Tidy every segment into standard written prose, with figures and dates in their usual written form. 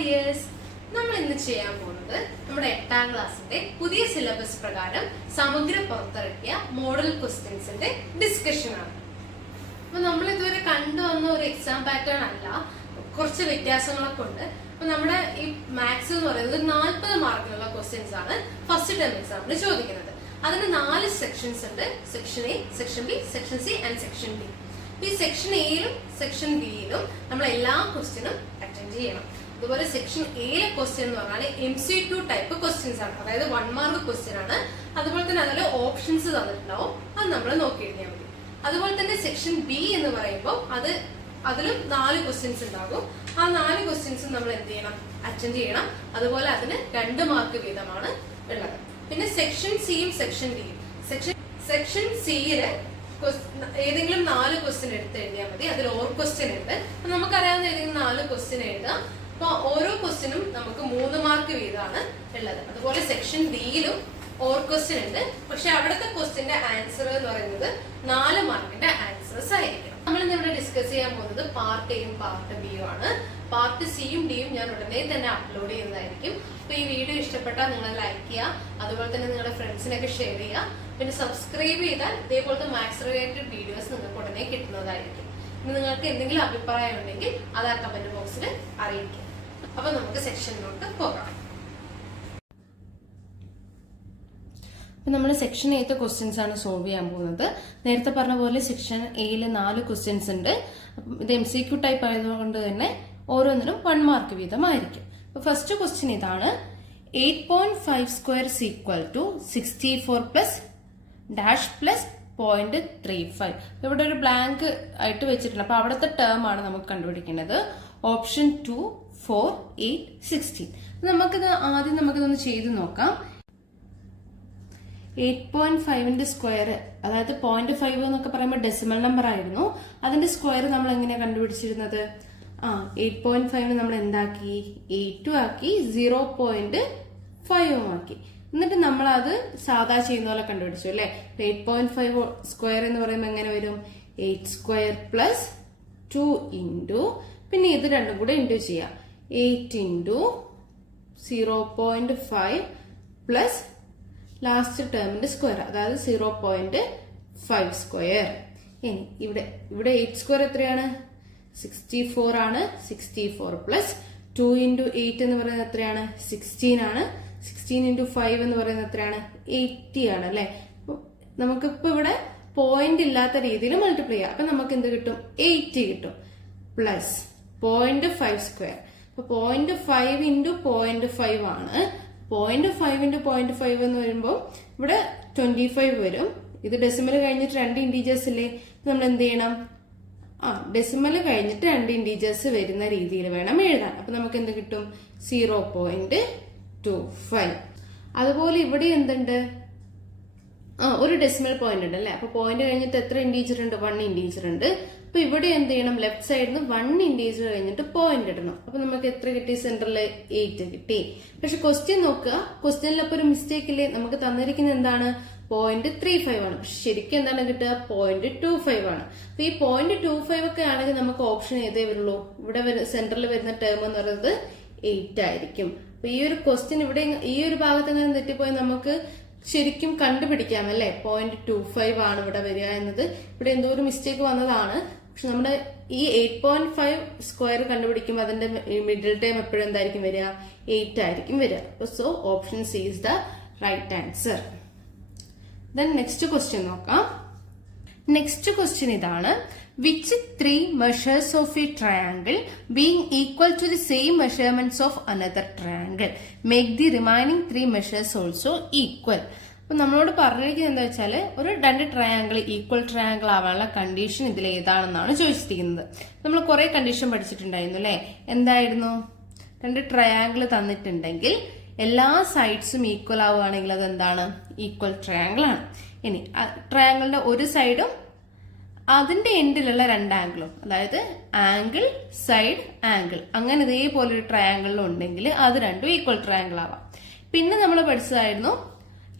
Dears, നമ്മൾ ഇന്ന് ചെയ്യാൻ പോകുന്നത് നമ്മുടെ 8ാം ക്ലാസ്സിന്റെ പുതിയ സിലബസ് പ്രകാരം സമഗ്ര പുറത്തിറക്കിയ മോഡൽ ക്വസ്റ്റ്യൻസിന്റെ ഡിസ്കഷൻ ആണ്. അപ്പൊ നമ്മൾ ഇതുവരെ കണ്ടുവന്ന ഒരു എക്സാം പാറ്റേൺ അല്ല, കുറച്ച് വ്യത്യാസങ്ങളൊക്കെ ഉണ്ട്. അപ്പൊ നമ്മുടെ ഈ മാത്സ് എന്ന് പറയുന്നത് 40 മാർക്കിനുള്ള ക്വസ്റ്റ്യൻസ് ആണ് ഫസ്റ്റ് ടേം എക്സാമിന് ചോദിക്കുന്നത്. അതിന് 4 സെക്ഷൻസ് ഉണ്ട്: section A, section B, section C and section D. ഈ സെക്ഷൻ എയിലും സെക്ഷൻ ബിയിലും നമ്മൾ എല്ലാ ക്വസ്റ്റ്യനും അറ്റൻഡ് ചെയ്യണം. അതുപോലെ സെക്ഷൻ എയിലെ ക്വസ്റ്റ്യൻ എന്ന് പറഞ്ഞാൽ MCQ ടൈപ്പ് ക്വസ്റ്റ്യൻസ് ആണ്, അതായത് 1 മാർക്ക് ക്വസ്റ്റ്യൻ ആണ്. അതുപോലെ തന്നെ അതിൽ ഓപ്ഷൻസ് തന്നിട്ടുണ്ടാവും, അത് നമ്മൾ നോക്കി എഴുതിയാൽ മതി. അതുപോലെ തന്നെ സെക്ഷൻ ബി എന്ന് പറയുമ്പോൾ അതിലും 4 ക്വസ്റ്റ്യൻസ് ഉണ്ടാകും. ആ 4 ക്വസ്റ്റ്യൻസും നമ്മൾ എന്ത് ചെയ്യണം? അറ്റൻഡ് ചെയ്യണം. അതുപോലെ അതിന് 2 മാർക്ക് വീതമാണ് ഉള്ളത്. പിന്നെ സെക്ഷൻ സിയും സെക്ഷൻ ഡിയും. സെക്ഷൻ സിയില് ഏതെങ്കിലും 4 ക്വസ്റ്റ്യൻ എടുത്ത് എഴുതിയാൽ മതി. അതിൽ ഓർ ക്വസ്റ്റ്യൻ ഉണ്ട്. അപ്പൊ നമുക്കറിയാവുന്ന ഏതെങ്കിലും 4 ക്വസ്റ്റ്യൻ എഴുതാം. അപ്പൊ ഓരോ ക്വസ്റ്റ്യനും നമുക്ക് 3 മാർക്ക് വീതമാണ് ഉള്ളത്. അതുപോലെ സെക്ഷൻ ഡിയിലും ഓർ ക്വസ്റ്റ്യൻ ഉണ്ട്, പക്ഷെ അവിടുത്തെ ക്വസ്റ്റ്യന്റെ ആൻസർ എന്ന് പറയുന്നത് 4 മാർക്കിന്റെ ആൻസേഴ്സ് ആയിരിക്കും. നമ്മൾ ഇവിടെ ഡിസ്കസ് ചെയ്യാൻ പോകുന്നത് പാർട്ട് എയും പാർട്ട് ബിയും ആണ്. പാർട്ട് സിയും ഡിയും ഞാൻ ഉടനെ തന്നെ അപ്ലോഡ് ചെയ്യുന്നതായിരിക്കും. അപ്പൊ ഈ വീഡിയോ ഇഷ്ടപ്പെട്ടാൽ നിങ്ങൾ ലൈക്ക് ചെയ്യുക, അതുപോലെ തന്നെ നിങ്ങളുടെ ഫ്രണ്ട്സിനൊക്കെ ഷെയർ ചെയ്യുക. പിന്നെ സബ്സ്ക്രൈബ് ചെയ്താൽ ഇതേപോലത്തെ മാത്സ് റിലേറ്റഡ് വീഡിയോസ് നിങ്ങൾക്ക് ഉടനെ കിട്ടുന്നതായിരിക്കും. ഇനി നിങ്ങൾക്ക് എന്തെങ്കിലും അഭിപ്രായം ഉണ്ടെങ്കിൽ അത് ആ കമന്റ് ബോക്സിൽ അറിയിക്കും. അപ്പൊ നമുക്ക് സെക്ഷനിലോട്ട് പോകാം. അപ്പൊ നമ്മൾ സെക്ഷൻ എയ്ത്തെ ക്വസ്റ്റ്യൻസ് ആണ് സോൾവ് ചെയ്യാൻ പോകുന്നത്. നേരത്തെ പറഞ്ഞ പോലെ സെക്ഷൻ എയിൽ 4 ക്വസ്റ്റ്യൻസ് ഉണ്ട്. ഇത് MCQ ടൈപ്പ് ആയതുകൊണ്ട് തന്നെ ഓരോന്നിനും 1 മാർക്ക് വീതമായിരിക്കും. അപ്പൊ ഫസ്റ്റ് ക്വസ്റ്റ്യൻ ഇതാണ്: 8.5 square is equal to 64 plus dash plus 0.35. ഇവിടെ ഒരു ബ്ലാങ്ക് ആയിട്ട് വെച്ചിട്ടുണ്ട്. അപ്പൊ അവിടുത്തെ ടേം ആണ് നമുക്ക് കണ്ടുപിടിക്കേണ്ടത്. ഓപ്ഷൻ 2, 4, 8, 16. നമുക്കിതൊന്ന് ചെയ്ത് നോക്കാം. 8.5ന്റെ സ്ക്വയർ, അതായത് 0.5 എന്നൊക്കെ പറയുമ്പോൾ ഡെസിമൽ നമ്പർ ആയിരുന്നു. അതിന്റെ സ്ക്വയർ നമ്മൾ എങ്ങനെയാ കണ്ടുപിടിച്ചിരുന്നത്? 8.5 നമ്മൾ എന്താക്കി? 8 ആക്കി, 0.5 ആക്കി. എന്നിട്ട് നമ്മൾ അത് സാധാ ചെയ്യുന്ന പോലെ കണ്ടുപിടിച്ചു അല്ലെ. 8.5 സ്ക്വയർ എന്ന് പറയുമ്പോൾ എങ്ങനെ വരും? 8 സ്ക്വയർ പ്ലസ് 2 ഇൻറ്റു, പിന്നെ ഇത് രണ്ടും കൂടെ ഇൻറ്റു ചെയ്യാം. 8 ഇൻറ്റു 0.5 പ്ലസ് ലാസ്റ്റ് ടേമിന്റെ സ്ക്വയർ, അതായത് 0.5 സ്ക്വയർ. ഇനി ഇവിടെ 8 സ്ക്വയർ എത്രയാണ്? 64 ആണ്. 64 പ്ലസ് 2 ഇൻറ്റു 8 എന്ന് പറയുന്നത് എത്രയാണ്? 16 ആണ്. 16 ഇൻറ്റു 5 എന്ന് പറയുന്നത് എത്രയാണ്? 80 ആണ് അല്ലെ. നമുക്കിപ്പോ ഇവിടെ പോയിന്റ് ഇല്ലാത്ത രീതിയിൽ മൾട്ടിപ്ലൈ ചെയ്യാം. അപ്പൊ നമുക്ക് എന്ത് കിട്ടും? 80 കിട്ടും. Plus 0.5 square. അപ്പൊ 0.5 ഇൻറ്റു 0.5 ആണ്. 0.5 ഇൻറ്റു 0.5 എന്ന് വരുമ്പോൾ ഇവിടെ 25 വരും. ഇത് ഡെസിമൽ കഴിഞ്ഞിട്ട് 2 ഇൻറ്റീജേഴ്സ് ഇല്ലേ, നമ്മൾ എന്ത് ചെയ്യണം? ഡെസിമൽ കഴിഞ്ഞിട്ട് 2 ഇൻറ്റീജേഴ്സ് വരുന്ന രീതിയിൽ വേണം എഴുതാൻ. അപ്പൊ നമുക്ക് എന്ത് കിട്ടും? 0.25. അതുപോലെ ഇവിടെ എന്തുണ്ട്? ഒരു ഡെസിമൽ പോയിന്റ് ഉണ്ട് അല്ലെ. അപ്പൊ പോയിന്റ് കഴിഞ്ഞിട്ട് എത്ര ഇൻറ്റീജർ ഉണ്ട്? 1 ഇൻറ്റീജർ ഉണ്ട്. അപ്പൊ ഇവിടെ എന്ത് ചെയ്യണം? ലെഫ്റ്റ് സൈഡിൽ നിന്ന് 1 ഇൻറ്റീജർ കഴിഞ്ഞിട്ട് പോയിന്റ് ഇടണം. അപ്പൊ നമുക്ക് എത്ര കിട്ടി? സെന്ററിൽ 8 കിട്ടി. പക്ഷെ ക്വസ്റ്റ്യൻ നോക്കുക, ക്വസ്റ്റ്യനിൽ അപ്പൊ ഒരു മിസ്റ്റേക്ക് ഇല്ലേ? നമുക്ക് തന്നിരിക്കുന്നത് എന്താണ്? 0.35 ആണ്. പക്ഷെ ശരിക്കും എന്താണ് കിട്ടുക? 0.25 ആണ്. അപ്പൊ ഈ 0.25 ഒക്കെ ആണെങ്കിൽ നമുക്ക് ഓപ്ഷൻ ഏതേ വരുള്ളൂ? ഇവിടെ സെന്ററിൽ വരുന്ന ടേം എന്ന് പറയുന്നത് 8 ആയിരിക്കും. അപ്പൊ ഈ ഒരു ക്വസ്റ്റ്യൻ ഇവിടെ ഈ ഒരു ഭാഗത്ത് എങ്ങനെ തെറ്റിപ്പോയി നമുക്ക് ശരിക്കും കണ്ടുപിടിക്കാം അല്ലെ. 0.25 ആണ് ഇവിടെ വരിക എന്നത്. ഇവിടെ എന്തോ ഒരു മിസ്റ്റേക്ക് വന്നതാണ്. പക്ഷെ നമ്മുടെ ഈ 8.5 സ്ക്വയർ കണ്ടുപിടിക്കുമ്പോൾ അതിന്റെ മിഡിൽ ടേം എപ്പോഴും എന്തായിരിക്കും വരിക? 8 ആയിരിക്കും വരിക. So option C is the right answer. Then next question നോക്കാം. നെക്സ്റ്റ് ക്വസ്റ്റ്യൻ ഇതാണ്: which 3 measures of a triangle being equal to the same measurements of another triangle make the remaining 3 measures also equal. അപ്പൊ നമ്മളോട് പറഞ്ഞിരിക്കുന്നത് എന്താ വെച്ചാല്, ഒരു 2 triangle equal triangle ആവാനുള്ള condition ഇതിൽ ഏതാണെന്നാണ് ചോദിച്ചിരിക്കുന്നത്. നമ്മൾ കുറെ കണ്ടീഷൻ പഠിച്ചിട്ടുണ്ടായിരുന്നു അല്ലെ. എന്തായിരുന്നു? 2 ട്രയാങ്കിൾ തന്നിട്ടുണ്ടെങ്കിൽ എല്ലാ സൈഡ്സും ഈക്വൽ ആവുകയാണെങ്കിൽ അത് എന്താണ്? ഈക്വൽ ട്രയാങ്കിൾ ആണ്. ഇനി ട്രയാങ്കിളിന്റെ ഒരു സൈഡും അതിന്റെ എൻഡിലുള്ള 2 ആംഗിളും, അതായത് ആംഗിൾ സൈഡ് ആംഗിൾ, അങ്ങനെ ഇതേപോലെ ഒരു ട്രയാങ്കിളിലും ഉണ്ടെങ്കിൽ അത് രണ്ടും ഈക്വൽ ട്രയാങ്കിൾ ആവാം. പിന്നെ നമ്മൾ പഠിച്ചതായിരുന്നു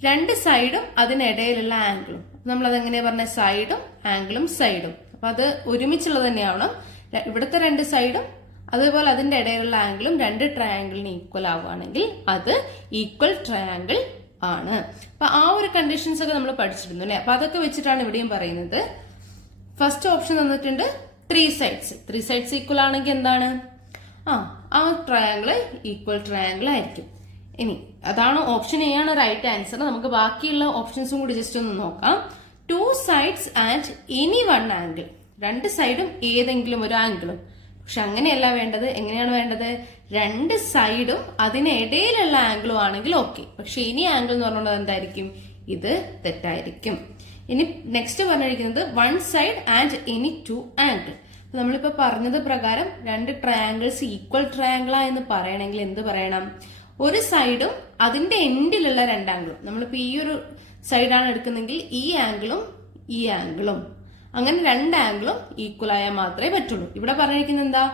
2 സൈഡും അതിനിടയിലുള്ള ആംഗിളും. നമ്മൾ അതെങ്ങനെയാ പറഞ്ഞ? സൈഡും ആംഗിളും സൈഡും. അപ്പൊ അത് ഒരുമിച്ചുള്ളത് തന്നെയാവണം. ഇവിടുത്തെ 2 സൈഡും അതുപോലെ അതിന്റെ ഇടയിലുള്ള ആംഗിളും രണ്ട് ട്രയാങ്കിളിന് ഈക്വൽ ആവുകയാണെങ്കിൽ അത് ഈക്വൽ ട്രയാങ്കിൾ ആണ്. അപ്പൊ ആ ഒരു കണ്ടീഷൻസ് ഒക്കെ നമ്മൾ പഠിച്ചിരുന്നു അല്ലെ. അപ്പൊ അതൊക്കെ വെച്ചിട്ടാണ് ഇവിടെയും പറയുന്നത്. ഫസ്റ്റ് ഓപ്ഷൻ തന്നിട്ടുണ്ട് 3 സൈഡ്സ്. 3 സൈഡ്സ് ഈക്വൽ ആണെങ്കിൽ എന്താണ്? ആ ട്രയാങ്കിള് ഈക്വൽ ട്രയാങ്കിൾ ആയിരിക്കും. ഇനി അതാണ് ഓപ്ഷൻ എ ആണ് റൈറ്റ് ആൻസർ. നമുക്ക് ബാക്കിയുള്ള ഓപ്ഷൻസും കൂടി ജസ്റ്റ് ഒന്ന് നോക്കാം. 2 sides and any one angle. രണ്ട് സൈഡും ഏതെങ്കിലും ഒരു ആംഗിളും. പക്ഷെ അങ്ങനെയല്ല വേണ്ടത്. എങ്ങനെയാണ് വേണ്ടത്? രണ്ട് സൈഡും അതിനിടയിലുള്ള ആംഗിളും ആണെങ്കിൽ ഓക്കെ. പക്ഷെ ഇനി ആംഗിൾ എന്ന് പറഞ്ഞുകൊണ്ട് എന്തായിരിക്കും? ഇത് തെറ്റായിരിക്കും. ഇനി നെക്സ്റ്റ് പറഞ്ഞിരിക്കുന്നത് 1 സൈഡ് ആൻഡ് എനി 2 ആംഗിൾ. നമ്മളിപ്പോ പറഞ്ഞത് പ്രകാരം രണ്ട് ട്രയാങ്കിൾസ് ഈക്വൽ ട്രയാങ്കിളാ എന്ന് പറയണമെങ്കിൽ എന്ത് പറയണം? ഒരു സൈഡും അതിന്റെ എൻഡിലുള്ള രണ്ട് ആംഗിളും. നമ്മളിപ്പോ ഈ ഒരു സൈഡാണ് എടുക്കുന്നെങ്കിൽ ഈ ആംഗിളും ഈ ആംഗിളും, അങ്ങനെ രണ്ട് ആംഗിളും ഈക്വൽ ആയാൽ മാത്രമേ പറ്റുള്ളൂ. ഇവിടെ പറഞ്ഞിരിക്കുന്നത് എന്താ?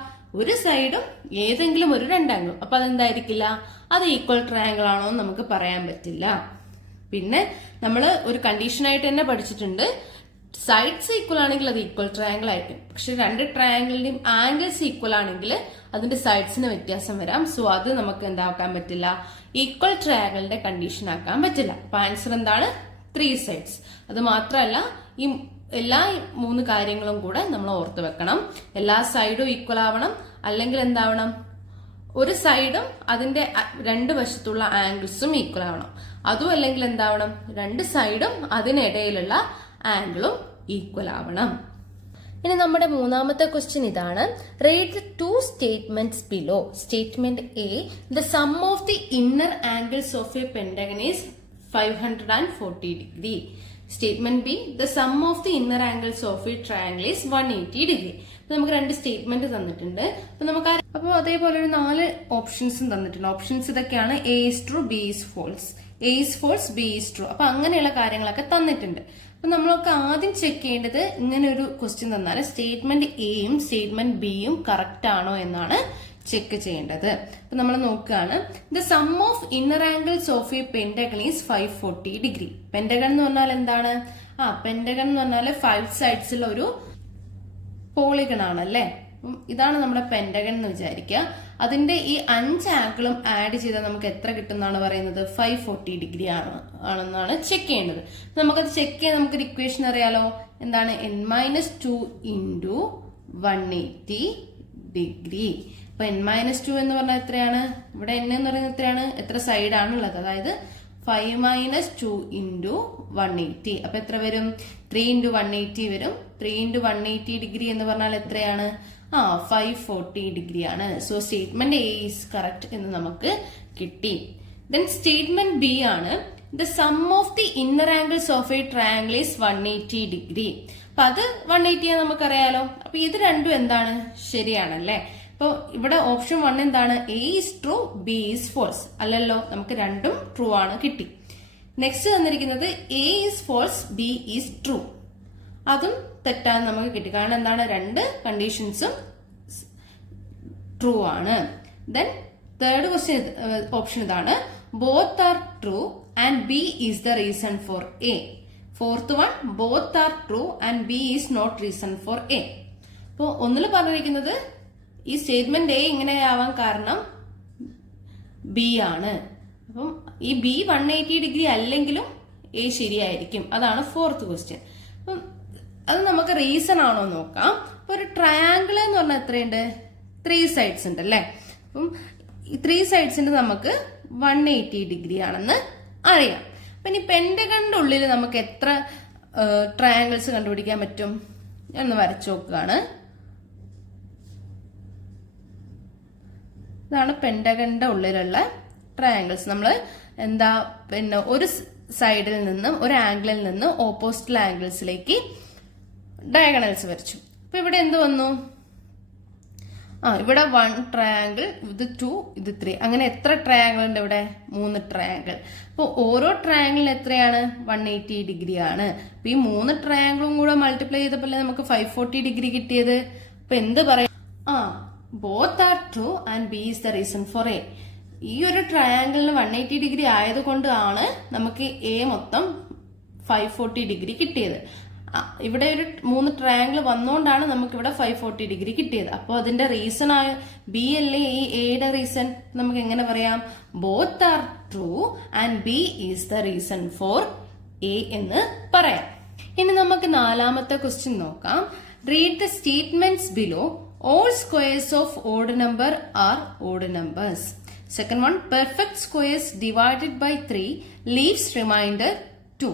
ഒരു സൈഡും ഏതെങ്കിലും ഒരു രണ്ട് ആംഗിളും. അപ്പൊ അതെന്തായിരിക്കില്ല? അത് ഈക്വൽ ട്രയാങ്കിൾ ആണോ എന്ന് നമുക്ക് പറയാൻ പറ്റില്ല. പിന്നെ നമ്മൾ ഒരു കണ്ടീഷനായിട്ട് തന്നെ പഠിച്ചിട്ടുണ്ട്, സൈഡ്സ് ഈക്വൽ ആണെങ്കിൽ അത് ഈക്വൽ ട്രയാങ്കിൾ ആയിരിക്കും. പക്ഷെ രണ്ട് ട്രയാങ്കിളിന്റെയും ആംഗിൾസ് ഈക്വൽ ആണെങ്കിൽ അതിന്റെ സൈഡ്സിന് വ്യത്യാസം വരാം. സോ അത് നമുക്ക് എന്താക്കാൻ പറ്റില്ല? ഈക്വൽ ട്രയാങ്കിളിന്റെ കണ്ടീഷൻ ആക്കാൻ പറ്റില്ല. അപ്പൊ ആൻസർ എന്താണ്? 3 സൈഡ്സ്. അത് മാത്രമല്ല, ഈ എല്ലാ 3 കാര്യങ്ങളും കൂടെ നമ്മൾ ഓർത്ത് വെക്കണം. എല്ലാ സൈഡും ഈക്വൽ ആവണം, അല്ലെങ്കിൽ എന്താവണം? ഒരു സൈഡും അതിന്റെ രണ്ട് വശത്തുള്ള ആംഗിൾസും ഈക്വൽ ആവണം. അതും അല്ലെങ്കിൽ എന്താവണം? രണ്ട് സൈഡും അതിനിടയിലുള്ള ആംഗിളും ഈക്വൽ ആവണം. ഇനി നമ്മുടെ മൂന്നാമത്തെ ക്വസ്റ്റ്യൻ ഇതാണ്. Read the 2 statements below. Statement A, the sum of the inner angles of A pentagon is 540 degree. Statement B, the sum of the inner angles of A triangle is 180 degree. നമുക്ക് രണ്ട് statement തന്നിട്ടുണ്ട്. അപ്പോൾ അതേപോലെ ഒരു 4 ഓപ്ഷൻസും തന്നിട്ടുണ്ട്. Options ഇതൊക്കെയാണ്. A is true, B is false, A is false, B is true. അപ്പൊ അങ്ങനെയുള്ള കാര്യങ്ങളൊക്കെ തന്നിട്ടുണ്ട്. അപ്പൊ നമ്മളൊക്കെ ആദ്യം ചെക്ക് ചെയ്യേണ്ടത്, ഇങ്ങനെ ഒരു ക്വസ്റ്റ്യൻ തന്നാൽ സ്റ്റേറ്റ്മെന്റ് എയും സ്റ്റേറ്റ്മെന്റ് ബിയും കറക്റ്റ് ആണോ എന്നാണ് ചെക്ക് ചെയ്യേണ്ടത്. അപ്പൊ നമ്മൾ നോക്കുകയാണ്. The sum of inner angles of A pentagon is 540 degree. Pentagon എന്ന് പറഞ്ഞാൽ എന്താണ്? പെന്റഗൺ എന്ന് പറഞ്ഞാൽ 5 സൈഡ്സുള്ള ഒരു പോളിഗൺ ആണല്ലേ. ഇതാണ് നമ്മുടെ പെന്റഗൺ എന്ന് വിചാരിക്കുക. അതിന്റെ ഈ 5 ആംഗിളും ആഡ് ചെയ്താൽ നമുക്ക് എത്ര കിട്ടും എന്നാണ് പറയുന്നത്? 540 ഡിഗ്രി ആണെന്നാണ് ചെക്ക് ചെയ്യേണ്ടത്. നമുക്കത് ചെക്ക് ചെയ്യാൻ നമുക്കൊരു ഇക്വേഷൻ അറിയാലോ. എന്താണ്? n-2 into 180 degree. അപ്പൊ n-2 എന്ന് പറഞ്ഞാൽ എത്രയാണ്? ഇവിടെ n എന്ന് പറയുന്നത് എത്രയാണ്? എത്ര സൈഡാണുള്ളത്? അതായത് 5-2 ഇൻറ്റു 180. അപ്പൊ എത്ര വരും? 3 ഇൻറ്റു 180 വരും. 3 ഇൻറ്റു 180 ഡിഗ്രി എന്ന് പറഞ്ഞാൽ എത്രയാണ്? 540 ഡിഗ്രി ആണ്. So statement A is correct എന്ന് നമുക്ക് കിട്ടി. ദെൻ സ്റ്റേറ്റ്മെന്റ് ബി ആണ്. The sum of the inner angles of A triangle is 180 degree. അപ്പൊ അത് 180 നമുക്കറിയാലോ. അപ്പൊ ഇത് രണ്ടും എന്താണ്? ശരിയാണല്ലേ. അപ്പൊ ഇവിടെ ഓപ്ഷൻ 1 എന്താണ്? A is true, B is false. അല്ലല്ലോ, നമുക്ക് രണ്ടും ട്രൂ ആണ് കിട്ടി. നെക്സ്റ്റ് തന്നിരിക്കുന്നത് A is false, B is true. അതും തെറ്റാന്ന് നമുക്ക് കിട്ടി. കാരണം എന്താണ്? രണ്ട് കണ്ടീഷൻസും ട്രൂ ആണ്. ദെൻ തേർഡ് ക്വസ്റ്റ്യൻ ഓപ്ഷൻ ഇതാണ്. Both are true and B is the reason for A. Fourth one, both are true and B is not reason for A. അപ്പോൾ ഒന്നിൽ പറഞ്ഞിരിക്കുന്നത് ഈ സ്റ്റേറ്റ്മെന്റ് എ ഇങ്ങനെയാവാൻ കാരണം ബി ആണ്. അപ്പം ഈ ബി 180 ഡിഗ്രി അല്ലെങ്കിലും എ ശരിയായിരിക്കും. അതാണ് ഫോർത്ത് ക്വസ്റ്റ്യൻ. അപ്പം അത് നമുക്ക് റീസൺ ആണോ നോക്കാം. അപ്പൊ ഒരു ട്രയാങ്കിൾ എന്ന് പറഞ്ഞാൽ എത്രയുണ്ട്? 3 സൈഡ്സ് ഉണ്ട് അല്ലെ. അപ്പം ഈ 3 സൈഡ്സിന്റെ നമുക്ക് 180 ഡിഗ്രി ആണെന്ന് അറിയാം. അപ്പൊ ഇനി പെന്റഗണിന്റെ ഉള്ളിൽ നമുക്ക് എത്ര ട്രയാങ്കിൾസ് കണ്ടുപിടിക്കാൻ പറ്റും? ഒന്ന് വരച്ചു നോക്കുകയാണ്. ഇതാണ് പെന്റഗണിന്റെ ഉള്ളിലുള്ള ട്രയാങ്കിൾസ്. നമ്മൾ എന്താ പിന്നെ ഒരു സൈഡിൽ നിന്നും ഒരു ആംഗിളിൽ നിന്ന് ഓപ്പോസിറ്റ് ആംഗിൾസിലേക്ക് ഡയഗണൽസ് വരച്ചു. അപ്പൊ ഇവിടെ എന്ത് വന്നു? ഇവിടെ 1 ട്രയാങ്കിൾ, ഇത് 2, ഇത് 3. അങ്ങനെ എത്ര ട്രയാങ്കിൾ ഉണ്ട് ഇവിടെ? 3 ട്രയാങ്കിൾ. അപ്പൊ ഓരോ ട്രയാങ്കിളിന് എത്രയാണ്? 180 ഡിഗ്രി ആണ്. അപ്പൊ ഈ 3 ട്രയാങ്കിളും കൂടെ മൾട്ടിപ്ലൈ ചെയ്തപ്പോൾ നമുക്ക് 540 ഡിഗ്രി കിട്ടിയത്. അപ്പൊ എന്ത് പറയാം? Both are true and B is the reason for A. ഈ ഒരു ട്രയാങ്കിളിന് 180 ഡിഗ്രി ആയതുകൊണ്ടാണ് നമുക്ക് എ മൊത്തം 540 ഡിഗ്രി കിട്ടിയത്. ഇവിടെ ഒരു 3 ട്രയാങ്കിൾ വന്നുകൊണ്ടാണ് നമുക്ക് ഇവിടെ 540 ഡിഗ്രി കിട്ടിയത്. അപ്പോൾ അതിന്റെ റീസൺ ആയ ബി അല്ലേ ഈ എയുടെ റീസൺ. നമുക്ക് എങ്ങനെ പറയാം? Both are true and B is the reason for A എന്ന് പറയാം. ഇനി നമുക്ക് 4ാമത്തെ ക്വസ്റ്റ്യൻ നോക്കാം. Read the statements below. All squares of odd number are odd numbers. Second one, perfect squares divided by 3 leaves remainder 2.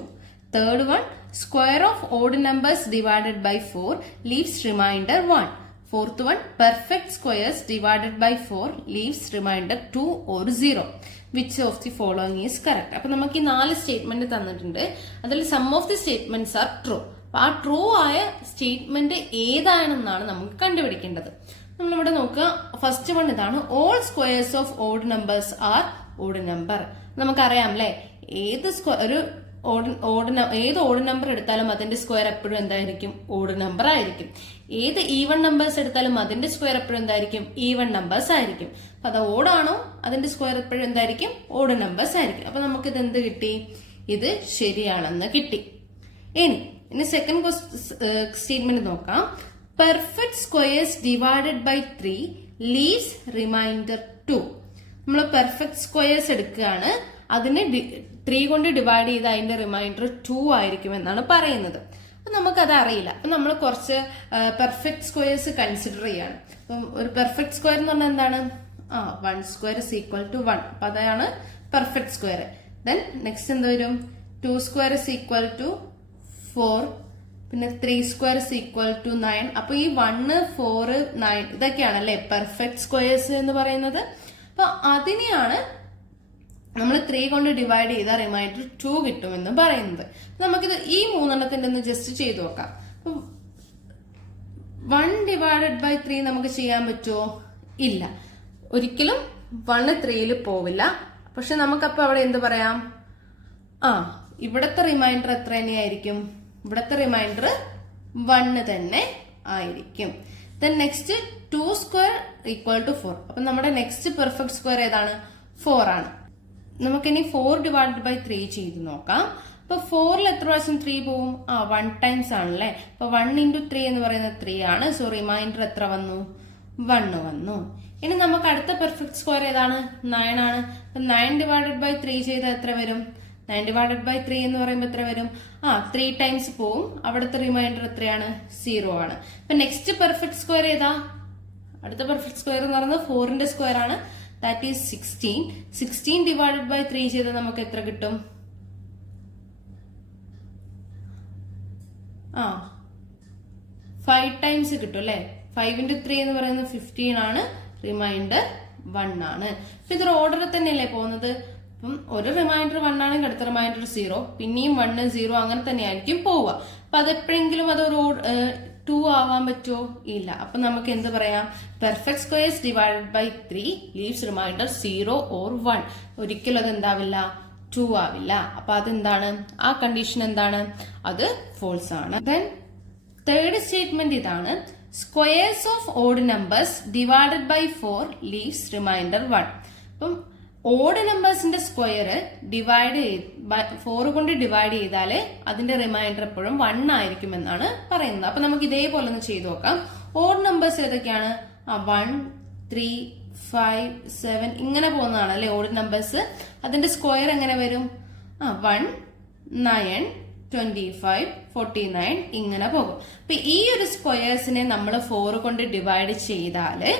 Third one, square of odd numbers divided by 4 leaves remainder 1. Fourth one, perfect squares divided by 4 leaves remainder 2 or 0. Which of the following is correct? അപ്പോൾ നമുക്ക് ഈ 4 statement തന്നിട്ടുണ്ട്. അതിൽ some of the statements are true. ആ true ആയ statement ഏതാണെന്നാണ് നമുക്ക് കണ്ടുപിടിക്കേണ്ടത്. നമ്മളിവിടെ നോക്കുക. ഫസ്റ്റ് വൺ ഇതാണ്. All squares of odd numbers are odd number. നമുക്കറിയാം അല്ലെ, ഏത് ഓഡ് നമ്പർ എടുത്താലും അതിന്റെ സ്ക്വയർ എപ്പോഴും എന്തായിരിക്കും? ഓഡ് നമ്പർ ആയിരിക്കും. ഏത് ഈവൺ നമ്പേഴ്സ് എടുത്താലും അതിന്റെ സ്ക്വയർ എപ്പോഴും എന്തായിരിക്കും? ഈവൺ നമ്പേഴ്സ് ആയിരിക്കും. അപ്പൊ അത് ഓടാണോ അതിന്റെ സ്ക്വയർ എപ്പോഴും എന്തായിരിക്കും? ഓഡ് നമ്പേഴ്സ് ആയിരിക്കും. അപ്പൊ നമുക്ക് ഇത് എന്ത് കിട്ടി? ഇത് ശരിയാണെന്ന് കിട്ടി. ഇനി സെക്കൻഡ് സ്റ്റേറ്റ്മെന്റ് നോക്കാം. Perfect squares divided by 3 leaves remainder 2. നമ്മൾ പെർഫെക്റ്റ് സ്ക്വയേഴ്സ് എടുക്കുകയാണ്, അതിനെ 3 കൊണ്ട് ഡിവൈഡ് ചെയ്ത് അതിന്റെ റിമൈൻഡർ 2 ആയിരിക്കും എന്നാണ് പറയുന്നത്. അപ്പൊ നമുക്കത് അറിയില്ല. അപ്പൊ നമ്മൾ കുറച്ച് പെർഫെക്റ്റ് സ്ക്വയേഴ്സ് കൺസിഡർ ചെയ്യാണ്. അപ്പം ഒരു പെർഫെക്റ്റ് സ്ക്വയർ എന്ന് പറഞ്ഞാൽ എന്താണ്? 1 സ്ക്വയർ ഇസ് ഈക്വൽ ടു 1. അപ്പൊ അതാണ് പെർഫെക്റ്റ് സ്ക്വയർ. ദെൻ നെക്സ്റ്റ് എന്ത് വരും? 2 സ്ക്വയർ ഇസ് ഈക്വൽ ടു 4. പിന്നെ 3 സ്ക്വയർ ഇസ് ഈക്വൽ ടു 9. അപ്പൊ ഈ 1, 4, 9 ഇതൊക്കെയാണ് അല്ലെ പെർഫെക്റ്റ് സ്ക്വയേഴ്സ് എന്ന് പറയുന്നത്. അപ്പൊ അതിനെയാണ് നമ്മൾ 3 കൊണ്ട് ഡിവൈഡ് ചെയ്ത റിമൈൻഡർ 2 കിട്ടുമെന്ന് പറയുന്നത്. നമുക്കിത് ഈ 3 ഒന്ന് ജസ്റ്റ് ചെയ്തു നോക്കാം. 1 ഡിവൈഡഡ് ബൈ 3 നമുക്ക് ചെയ്യാൻ പറ്റുമോ? ഇല്ല, ഒരിക്കലും 1 3 പോവില്ല. പക്ഷെ നമുക്കപ്പോ അവിടെ എന്ത് പറയാം? ഇവിടത്തെ റിമൈൻഡർ എത്ര തന്നെയായിരിക്കും? ഇവിടത്തെ റിമൈൻഡർ 1 തന്നെ ആയിരിക്കും. Then next 2 square equal to 4. അപ്പൊ നമ്മുടെ നെക്സ്റ്റ് പെർഫെക്റ്റ് സ്ക്വയർ ഏതാണ്? 4 ആണ്. നമുക്കിനി 4 ഡിവൈഡഡ് ബൈ 3 ചെയ്ത് നോക്കാം. അപ്പൊ 4ൽ എത്ര പ്രാവശ്യം 3 പോവും? 1 ടൈംസ് ആണല്ലേ. അപ്പൊ 1 into 3 എന്ന് പറയുന്നത് 3 ആണ്. സോ റിമൈൻഡർ എത്ര വന്നു? 1 വന്നു. ഇനി നമുക്ക് അടുത്ത പെർഫെക്റ്റ് സ്ക്വയർ ഏതാണ്? 9 ആണ്. അപ്പൊ 9 ഡിവൈഡഡ് ബൈ 3 ചെയ്താൽ എത്ര വരും? 9 ഡിവൈഡഡ് ബൈ 3 എന്ന് പറയുമ്പോൾ എത്ര വരും? 3 ടൈംസ് പോവും. അവിടുത്തെ റിമൈൻഡർ എത്രയാണ്? 0 ആണ്. അപ്പൊ നെക്സ്റ്റ് പെർഫെക്റ്റ് സ്ക്വയർ ഏതാ? അടുത്ത പെർഫെക്റ്റ് സ്ക്വയർ എന്ന് പറയുന്നത് 4ന്റെ സ്ക്വയർ ആണ്. That is 16. 16 ഡിവൈഡഡ് ബൈ 3 ചെയ്താൽ നമുക്ക് എത്ര കിട്ടും? 5 ടൈംസ് കിട്ടും അല്ലെ. 5 into 3 എന്ന് പറയുന്നത് 15 ആണ്. റിമൈൻഡർ 1 ആണ്. ഇതൊരു ഓർഡറിൽ തന്നെയല്ലേ പോകുന്നത്. അപ്പം ഒരു റിമൈൻഡർ 1 ആണെങ്കിൽ അടുത്ത റിമൈൻഡർ 0, പിന്നെയും 1, 0 അങ്ങനെ തന്നെയായിരിക്കും പോവുക. അപ്പൊ അതെപ്പോഴെങ്കിലും അതൊരു 2 ആവാൻ പറ്റുമോ? ഇല്ല. അപ്പൊ നമുക്ക് എന്ത് പറയാം? Perfect squares divided by 3 leaves remainder 0 or 1. ഒരിക്കലും അത് എന്താവില്ല? 2 ആവില്ല. അപ്പൊ അതെന്താണ്? ആ കണ്ടീഷൻ എന്താണ്? അത് ഫോൾസ് ആണ്. ദെൻ തേർഡ് സ്റ്റേറ്റ്മെന്റ് ഇതാണ്. Squares of odd numbers divided by 4 leaves remainder 1. അപ്പം ഓഡ് നമ്പേഴ്സിന്റെ സ്ക്വയർ ഡിവൈഡ് 4 കൊണ്ട് ഡിവൈഡ് ചെയ്താല് അതിന്റെ റിമൈൻഡർ എപ്പോഴും 1 ആയിരിക്കും എന്നാണ് പറയുന്നത്. അപ്പൊ നമുക്ക് ഇതേപോലെ ഒന്ന് ചെയ്തു നോക്കാം. ഓഡ് നമ്പേഴ്സ് ഏതൊക്കെയാണ്? 1, 3, 5, 7 ഇങ്ങനെ പോകുന്നതാണ് അല്ലെ ഓഡ് നമ്പേഴ്സ്. അതിന്റെ സ്ക്വയർ എങ്ങനെ വരും? 1, 9, 25, 49 ഇങ്ങനെ പോകും. അപ്പൊ ഈ ഒരു സ്ക്വയേഴ്സിനെ നമ്മൾ 4 കൊണ്ട് ഡിവൈഡ് ചെയ്താല്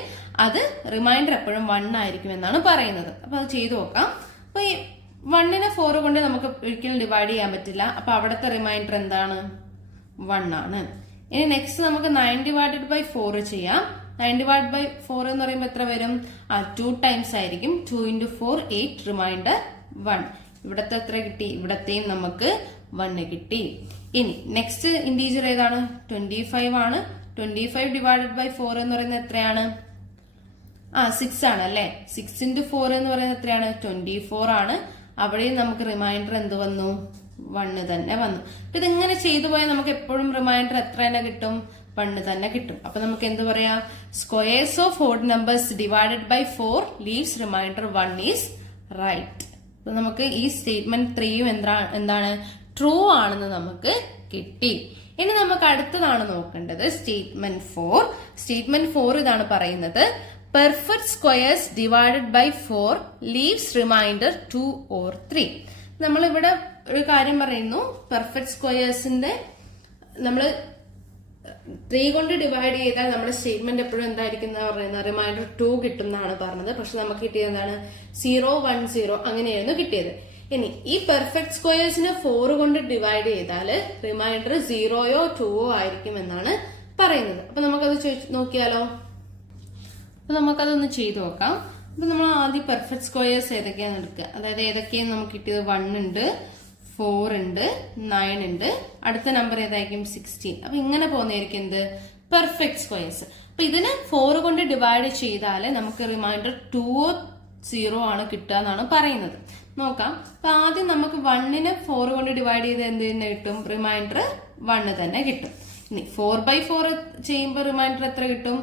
അത് റിമൈൻഡർ എപ്പോഴും 1 ആയിരിക്കും എന്നാണ് പറയുന്നത്. അപ്പൊ അത് ചെയ്തു നോക്കാം. അപ്പൊ ഈ 1നെ 4 കൊണ്ട് നമുക്ക് ഒരിക്കലും ഡിവൈഡ് ചെയ്യാൻ പറ്റില്ല. അപ്പൊ അവിടുത്തെ റിമൈൻഡർ എന്താണ്? 1 ആണ്. ഇനി നെക്സ്റ്റ് നമുക്ക് 9 ഡിവൈഡഡ് ബൈ 4 ചെയ്യാം. 9 ഡിവൈഡ് ബൈ 4 എന്ന് പറയുമ്പോൾ എത്ര വരും? 2 ടൈംസ് ആയിരിക്കും. 2 into 4, 8 റിമൈൻഡർ 1. ഇവിടത്തെ എത്ര കിട്ടി? ഇവിടത്തെയും നമുക്ക് 1 കിട്ടി. ഇനി നെക്സ്റ്റ് ഇന്റീജർ ഏതാണ്? 25 ആണ്. 25 ഡിവൈഡഡ് ബൈ 4 എന്ന് പറയുന്നത് എത്രയാണ്? 6 ആണ് അല്ലെ. 6 into 4 എന്ന് പറയുന്നത് എത്രയാണ്? 24 ആണ്. അവിടെയും നമുക്ക് റിമൈൻഡർ എന്ത് വന്നു? 1 തന്നെ വന്നു. അപ്പൊ ഇതിങ്ങനെ ചെയ്തു പോയാൽ നമുക്ക് എപ്പോഴും റിമൈൻഡർ എത്ര തന്നെ കിട്ടും? 1 തന്നെ കിട്ടും. അപ്പൊ നമുക്ക് എന്ത് പറയാം? Squares of odd numbers divided by 4 leaves remainder 1 is right. അപ്പൊ നമുക്ക് ഈ സ്റ്റേറ്റ്മെന്റ് 3 എന്താണ്? ട്രൂ ആണെന്ന് നമുക്ക് കിട്ടി. ഇനി നമുക്ക് അടുത്തതാണ് നോക്കേണ്ടത് സ്റ്റേറ്റ്മെന്റ് 4. സ്റ്റേറ്റ്മെന്റ് 4 ഇതാണ് പറയുന്നത്, perfect squares divided by 4 leaves remainder 2 or 3. നമ്മളിവിടെ ഒരു കാര്യം പറയുന്നു, പെർഫെക്റ്റ് സ്ക്വയേഴ്സിന്റെ നമ്മൾ 3 കൊണ്ട് ഡിവൈഡ് ചെയ്താൽ നമ്മുടെ സ്റ്റേറ്റ്മെന്റ് എപ്പോഴും എന്തായിരിക്കും പറയുന്നത്, റിമൈൻഡർ 2 കിട്ടും എന്നാണ് പറഞ്ഞത്. പക്ഷെ നമുക്ക് കിട്ടിയത് എന്താണ്, 0 1 0 അങ്ങനെയായിരുന്നു കിട്ടിയത്. ഇനി ഈ പെർഫെക്റ്റ് സ്ക്വയേഴ്സിനെ 4 കൊണ്ട് ഡിവൈഡ് ചെയ്താല് റിമൈൻഡർ 0യോ 2ഓ ആയിരിക്കും എന്നാണ് പറയുന്നത്. അപ്പൊ നമുക്കത് നോക്കിയാലോ. അപ്പൊ നമുക്കതൊന്ന് ചെയ്തു നോക്കാം. അപ്പൊ നമ്മൾ ആദ്യം പെർഫെക്റ്റ് സ്ക്വയേഴ്സ് ഏതൊക്കെയാന്ന് എടുക്കുക. അതായത് ഏതൊക്കെയാണ് നമുക്ക് കിട്ടിയത്, 1 ഉണ്ട്, 4 ഉണ്ട്, 9 ഉണ്ട്, അടുത്ത നമ്പർ ഏതായിരിക്കും 16. അപ്പൊ ഇങ്ങനെ പോകുന്നതായിരിക്കും എന്ത്, പെർഫെക്റ്റ് സ്ക്വയേഴ്സ്. അപ്പൊ ഇതിന് 4 കൊണ്ട് ഡിവൈഡ് ചെയ്താല് നമുക്ക് റിമൈൻഡർ 2ഓ 0 ആണ് കിട്ടുക എന്നാണ് പറയുന്നത്. നോക്കാം. അപ്പൊ ആദ്യം നമുക്ക് 1നെ 4 കൊണ്ട് ഡിവൈഡ് ചെയ്ത് എന്ത് തന്നെ കിട്ടും, റിമൈൻഡർ 1 തന്നെ കിട്ടും. ഇനി 4/4 ചെയ്യുമ്പോൾ റിമൈൻഡർ എത്ര കിട്ടും,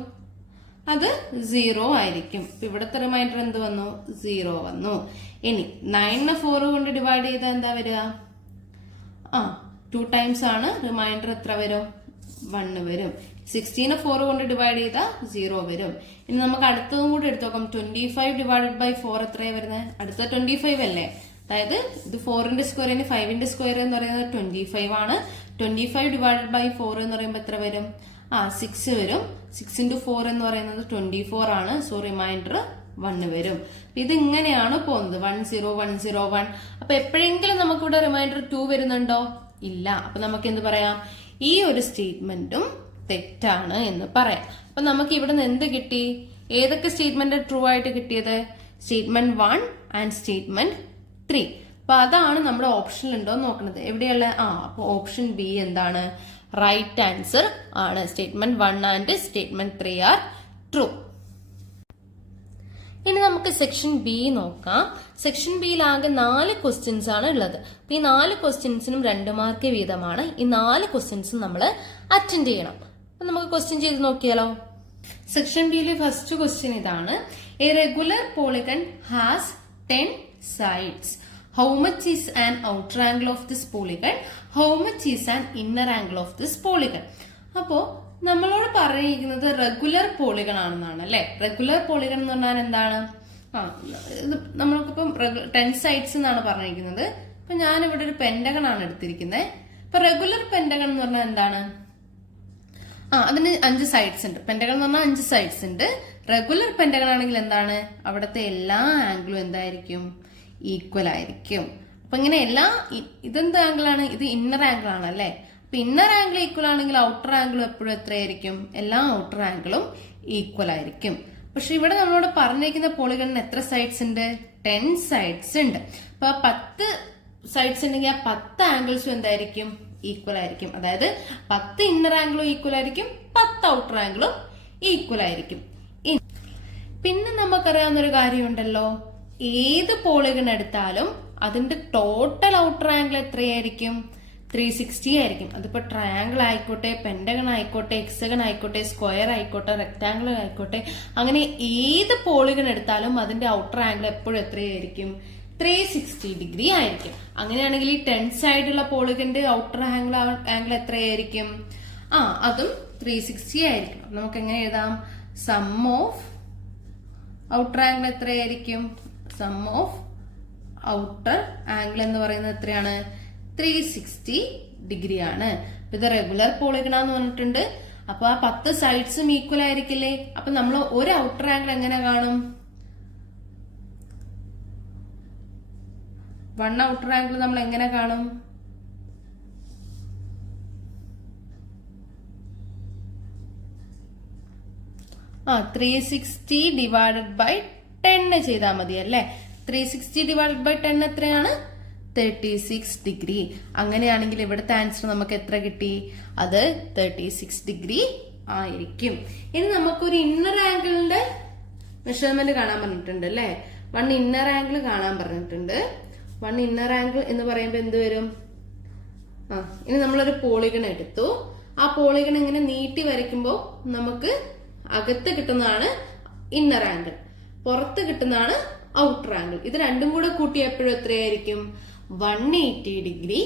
അത് 0 ആയിരിക്കും. ഇവിടുത്തെ റിമൈൻഡർ എന്ത് വന്നു, 0 വന്നു. ഇനി 9നെ 4 കൊണ്ട് ഡിവൈഡ് ചെയ്താൽ എന്താ വരിക, 2 ടൈംസ് ആണ്, റിമൈൻഡർ എത്ര വരും, 1 വരും. 16നെ 4 കൊണ്ട് ഡിവൈഡ് ചെയ്താൽ 0 വരും. ഇനി നമുക്ക് അടുത്തതും കൂടി എടുത്തു നോക്കാം. 25 ഡിവൈഡഡ് ബൈ 4 എത്രയാണ് വരുന്നത്, അടുത്ത 25 അല്ലേ. അതായത് ഇത് 4ന്റെ സ്ക്വയർ, ഇനി 5ന്റെ സ്ക്വയർ എന്ന് പറയുന്നത് 25 ആണ്. 25 ഡിവൈഡഡ് ബൈ 4 എന്ന് പറയുമ്പോൾ എത്ര വരും, 6 വരും. 6 into 4 എന്ന് പറയുന്നത് 24 ആണ്. സോ റിമൈൻഡർ 1 വരും. ഇത് ഇങ്ങനെയാണ് പോകുന്നത്, 1 0 1 0 1. അപ്പൊ എപ്പോഴെങ്കിലും നമുക്കിവിടെ റിമൈൻഡർ 2 വരുന്നുണ്ടോ, ഇല്ല. അപ്പൊ നമുക്ക് എന്ത് പറയാം, ഈ ഒരു സ്റ്റേറ്റ്മെന്റും തെറ്റാണ് എന്ന് പറയാം. അപ്പൊ നമുക്ക് ഇവിടെ നിന്ന് എന്ത് കിട്ടി, ഏതൊക്കെ സ്റ്റേറ്റ്മെന്റ് ട്രൂ ആയിട്ട് കിട്ടിയത്, സ്റ്റേറ്റ്മെന്റ് 1 ആൻഡ് സ്റ്റേറ്റ്മെന്റ് 3. അപ്പൊ അതാണ് നമ്മുടെ ഓപ്ഷനിൽ ഉണ്ടോ നോക്കുന്നത്. എവിടെയുള്ള അപ്പൊ ഓപ്ഷൻ ബി എന്താണ്, റൈറ്റ് ആൻസർ ആണ്. Statement 1 and statement 3 are true. ഇനി നമുക്ക് സെക്ഷൻ ബി നോക്കാം. സെക്ഷൻ ബിയിൽ ആകെ 4 ക്വസ്റ്റ്യൻസ് ആണ് ഉള്ളത്. അപ്പൊ ഈ 4 ക്വസ്റ്റ്യൻസിനും 2 മാർക്ക് വീതമാണ്. ഈ 4 ക്വസ്റ്റ്യൻസും നമ്മൾ അറ്റൻഡ് ചെയ്യണം. അപ്പൊ നമുക്ക് ക്വസ്റ്റ്യൻ ചെയ്ത് നോക്കിയാലോ. സെക്ഷൻ ബിയിലെ ഫസ്റ്റ് ക്വസ്റ്റ്യൻ ഇതാണ്, A regular polygon has 10 sides. How much is an outer angle of this polygon? How much is an inner angle of this polygon? അപ്പോ നമ്മളോട് പറഞ്ഞിരിക്കുന്നത് റെഗുലർ പോളിഗൺ ആണെന്നാണ് അല്ലെ. റെഗുലർ പോളിഗൺ എന്ന് പറഞ്ഞാൽ എന്താണ്, നമ്മൾക്കിപ്പം 10 sides എന്നാണ് പറഞ്ഞിരിക്കുന്നത്. അപ്പൊ ഞാൻ ഇവിടെ ഒരു പെന്റഗൺ ആണ് എടുത്തിരിക്കുന്നത്. അപ്പൊ റെഗുലർ പെന്റഗൺ എന്ന് പറഞ്ഞാൽ എന്താണ്, അതിന് 5 sides ഉണ്ട്. പെന്റഗൺ എന്ന് പറഞ്ഞാൽ 5 sides ഉണ്ട്. റെഗുലർ പെന്റഗൺ ആണെങ്കിൽ എന്താണ്, അവിടുത്തെ എല്ലാ ആംഗിളും എന്തായിരിക്കും, ഈക്വൽ ആയിരിക്കും. അപ്പൊ ഇങ്ങനെ ഇതെന്ത് ആംഗിൾ ആണ്, ഇത് ഇന്നർ ആംഗിൾ ആണ് അല്ലെ. അപ്പൊ ഇന്നർ ആംഗിൾ ഈക്വൽ ആണെങ്കിൽ ഔട്ടർ ആംഗിളും എപ്പോഴും എത്രയായിരിക്കും, എല്ലാ ഔട്ടർ ആംഗിളും ഈക്വൽ ആയിരിക്കും. പക്ഷെ ഇവിടെ നമ്മളോട് പറഞ്ഞിരിക്കുന്ന പോളിഗണിന് എത്ര സൈഡ്സ് ഉണ്ട്, 10 sides ഉണ്ട്. അപ്പൊ 10 sides ഉണ്ടെങ്കിൽ ആ 10 ആംഗിൾസും എന്തായിരിക്കും, ഈക്വൽ ആയിരിക്കും. അതായത് 10 ഇന്നർ ആംഗിളും ഈക്വൽ ആയിരിക്കും, 10 ഔട്ടർ ആംഗിളും ഈക്വൽ ആയിരിക്കും. പിന്നെ നമുക്കറിയാവുന്നൊരു കാര്യമുണ്ടല്ലോ, ഏത് പോളിഗൺ എടുത്താലും അതിന്റെ ടോട്ടൽ ഔട്ടർ ആംഗിൾ എത്രയായിരിക്കും, 360 ആയിരിക്കും. അതിപ്പോ ട്രയാംഗിൾ ആയിക്കോട്ടെ, പെന്റഗൺ ആയിക്കോട്ടെ, എക്സഗൺ ആയിക്കോട്ടെ, സ്ക്വയർ ആയിക്കോട്ടെ, റെക്ടാംഗിൾ ആയിക്കോട്ടെ, അങ്ങനെ ഏത് പോളിഗൺ എടുത്താലും അതിന്റെ ഔട്ടർ ആംഗിൾ എപ്പോഴും എത്രയായിരിക്കും, 360 ഡിഗ്രി ആയിരിക്കും. അങ്ങനെയാണെങ്കിൽ ഈ 10 സൈഡുള്ള പോളിഗന്റെ ഔട്ടർ ആംഗിൾ എത്രയായിരിക്കും, അതും 360 ആയിരിക്കും. നമുക്ക് എങ്ങനെ എഴുതാം, സം ഓഫ് ഔട്ടർ ആംഗിൾ എത്രയായിരിക്കും, സം ഓഫ് ഔട്ടർ ആംഗിൾ എന്ന് പറയുന്നത് എത്രയാണ്, 360 ഡിഗ്രി ആണ്. ഇത് റെഗുലർ പോളിഗൺ എന്ന് പറഞ്ഞിട്ടുണ്ട്. അപ്പൊ ആ 10 സൈഡ്സും ഈക്വൽ ആയിരിക്കില്ലേ. അപ്പൊ നമ്മൾ ഒരു ഔട്ടർ ആംഗിൾ എങ്ങനെ കാണും, 1 ഔട്ടർ ആംഗിൾ നമ്മൾ എങ്ങനെ കാണും, ആ 360 ഡിവൈഡഡ് ബൈ 10 ചെയ്താൽ മതി അല്ലെ. 360 ഡിവൈഡഡ് ബൈ 10 എത്രയാണ്, 36 ഡിഗ്രി. അങ്ങനെയാണെങ്കിൽ ഇവിടുത്തെ ആൻസർ നമുക്ക് എത്ര കിട്ടി, അത് 36 ഡിഗ്രി ആയിരിക്കും. ഇനി നമുക്കൊരു ഇന്നർ ആംഗിളിന്റെ മെഷർമെന്റ് കാണാൻ പറഞ്ഞിട്ടുണ്ട് അല്ലെ. 1 ഇന്നർ ആംഗിൾ കാണാൻ പറഞ്ഞിട്ടുണ്ട്. 1 ഇന്നർ ആംഗിൾ എന്ന് പറയുമ്പോൾ എന്ത് വരും, ഇനി നമ്മളൊരു പോളിഗൺ എടുത്തു. ആ പോളിഗൺ ഇങ്ങനെ നീട്ടി വരയ്ക്കുമ്പോൾ നമുക്ക് അകത്ത് കിട്ടുന്നതാണ് ഇന്നർ ആംഗിൾ, പുറത്ത് കിട്ടുന്നതാണ് ഔട്ടർ ആംഗിൾ. ഇത് രണ്ടും കൂടെ കൂട്ടി എപ്പോഴും എത്രയായിരിക്കും, 180 ഡിഗ്രി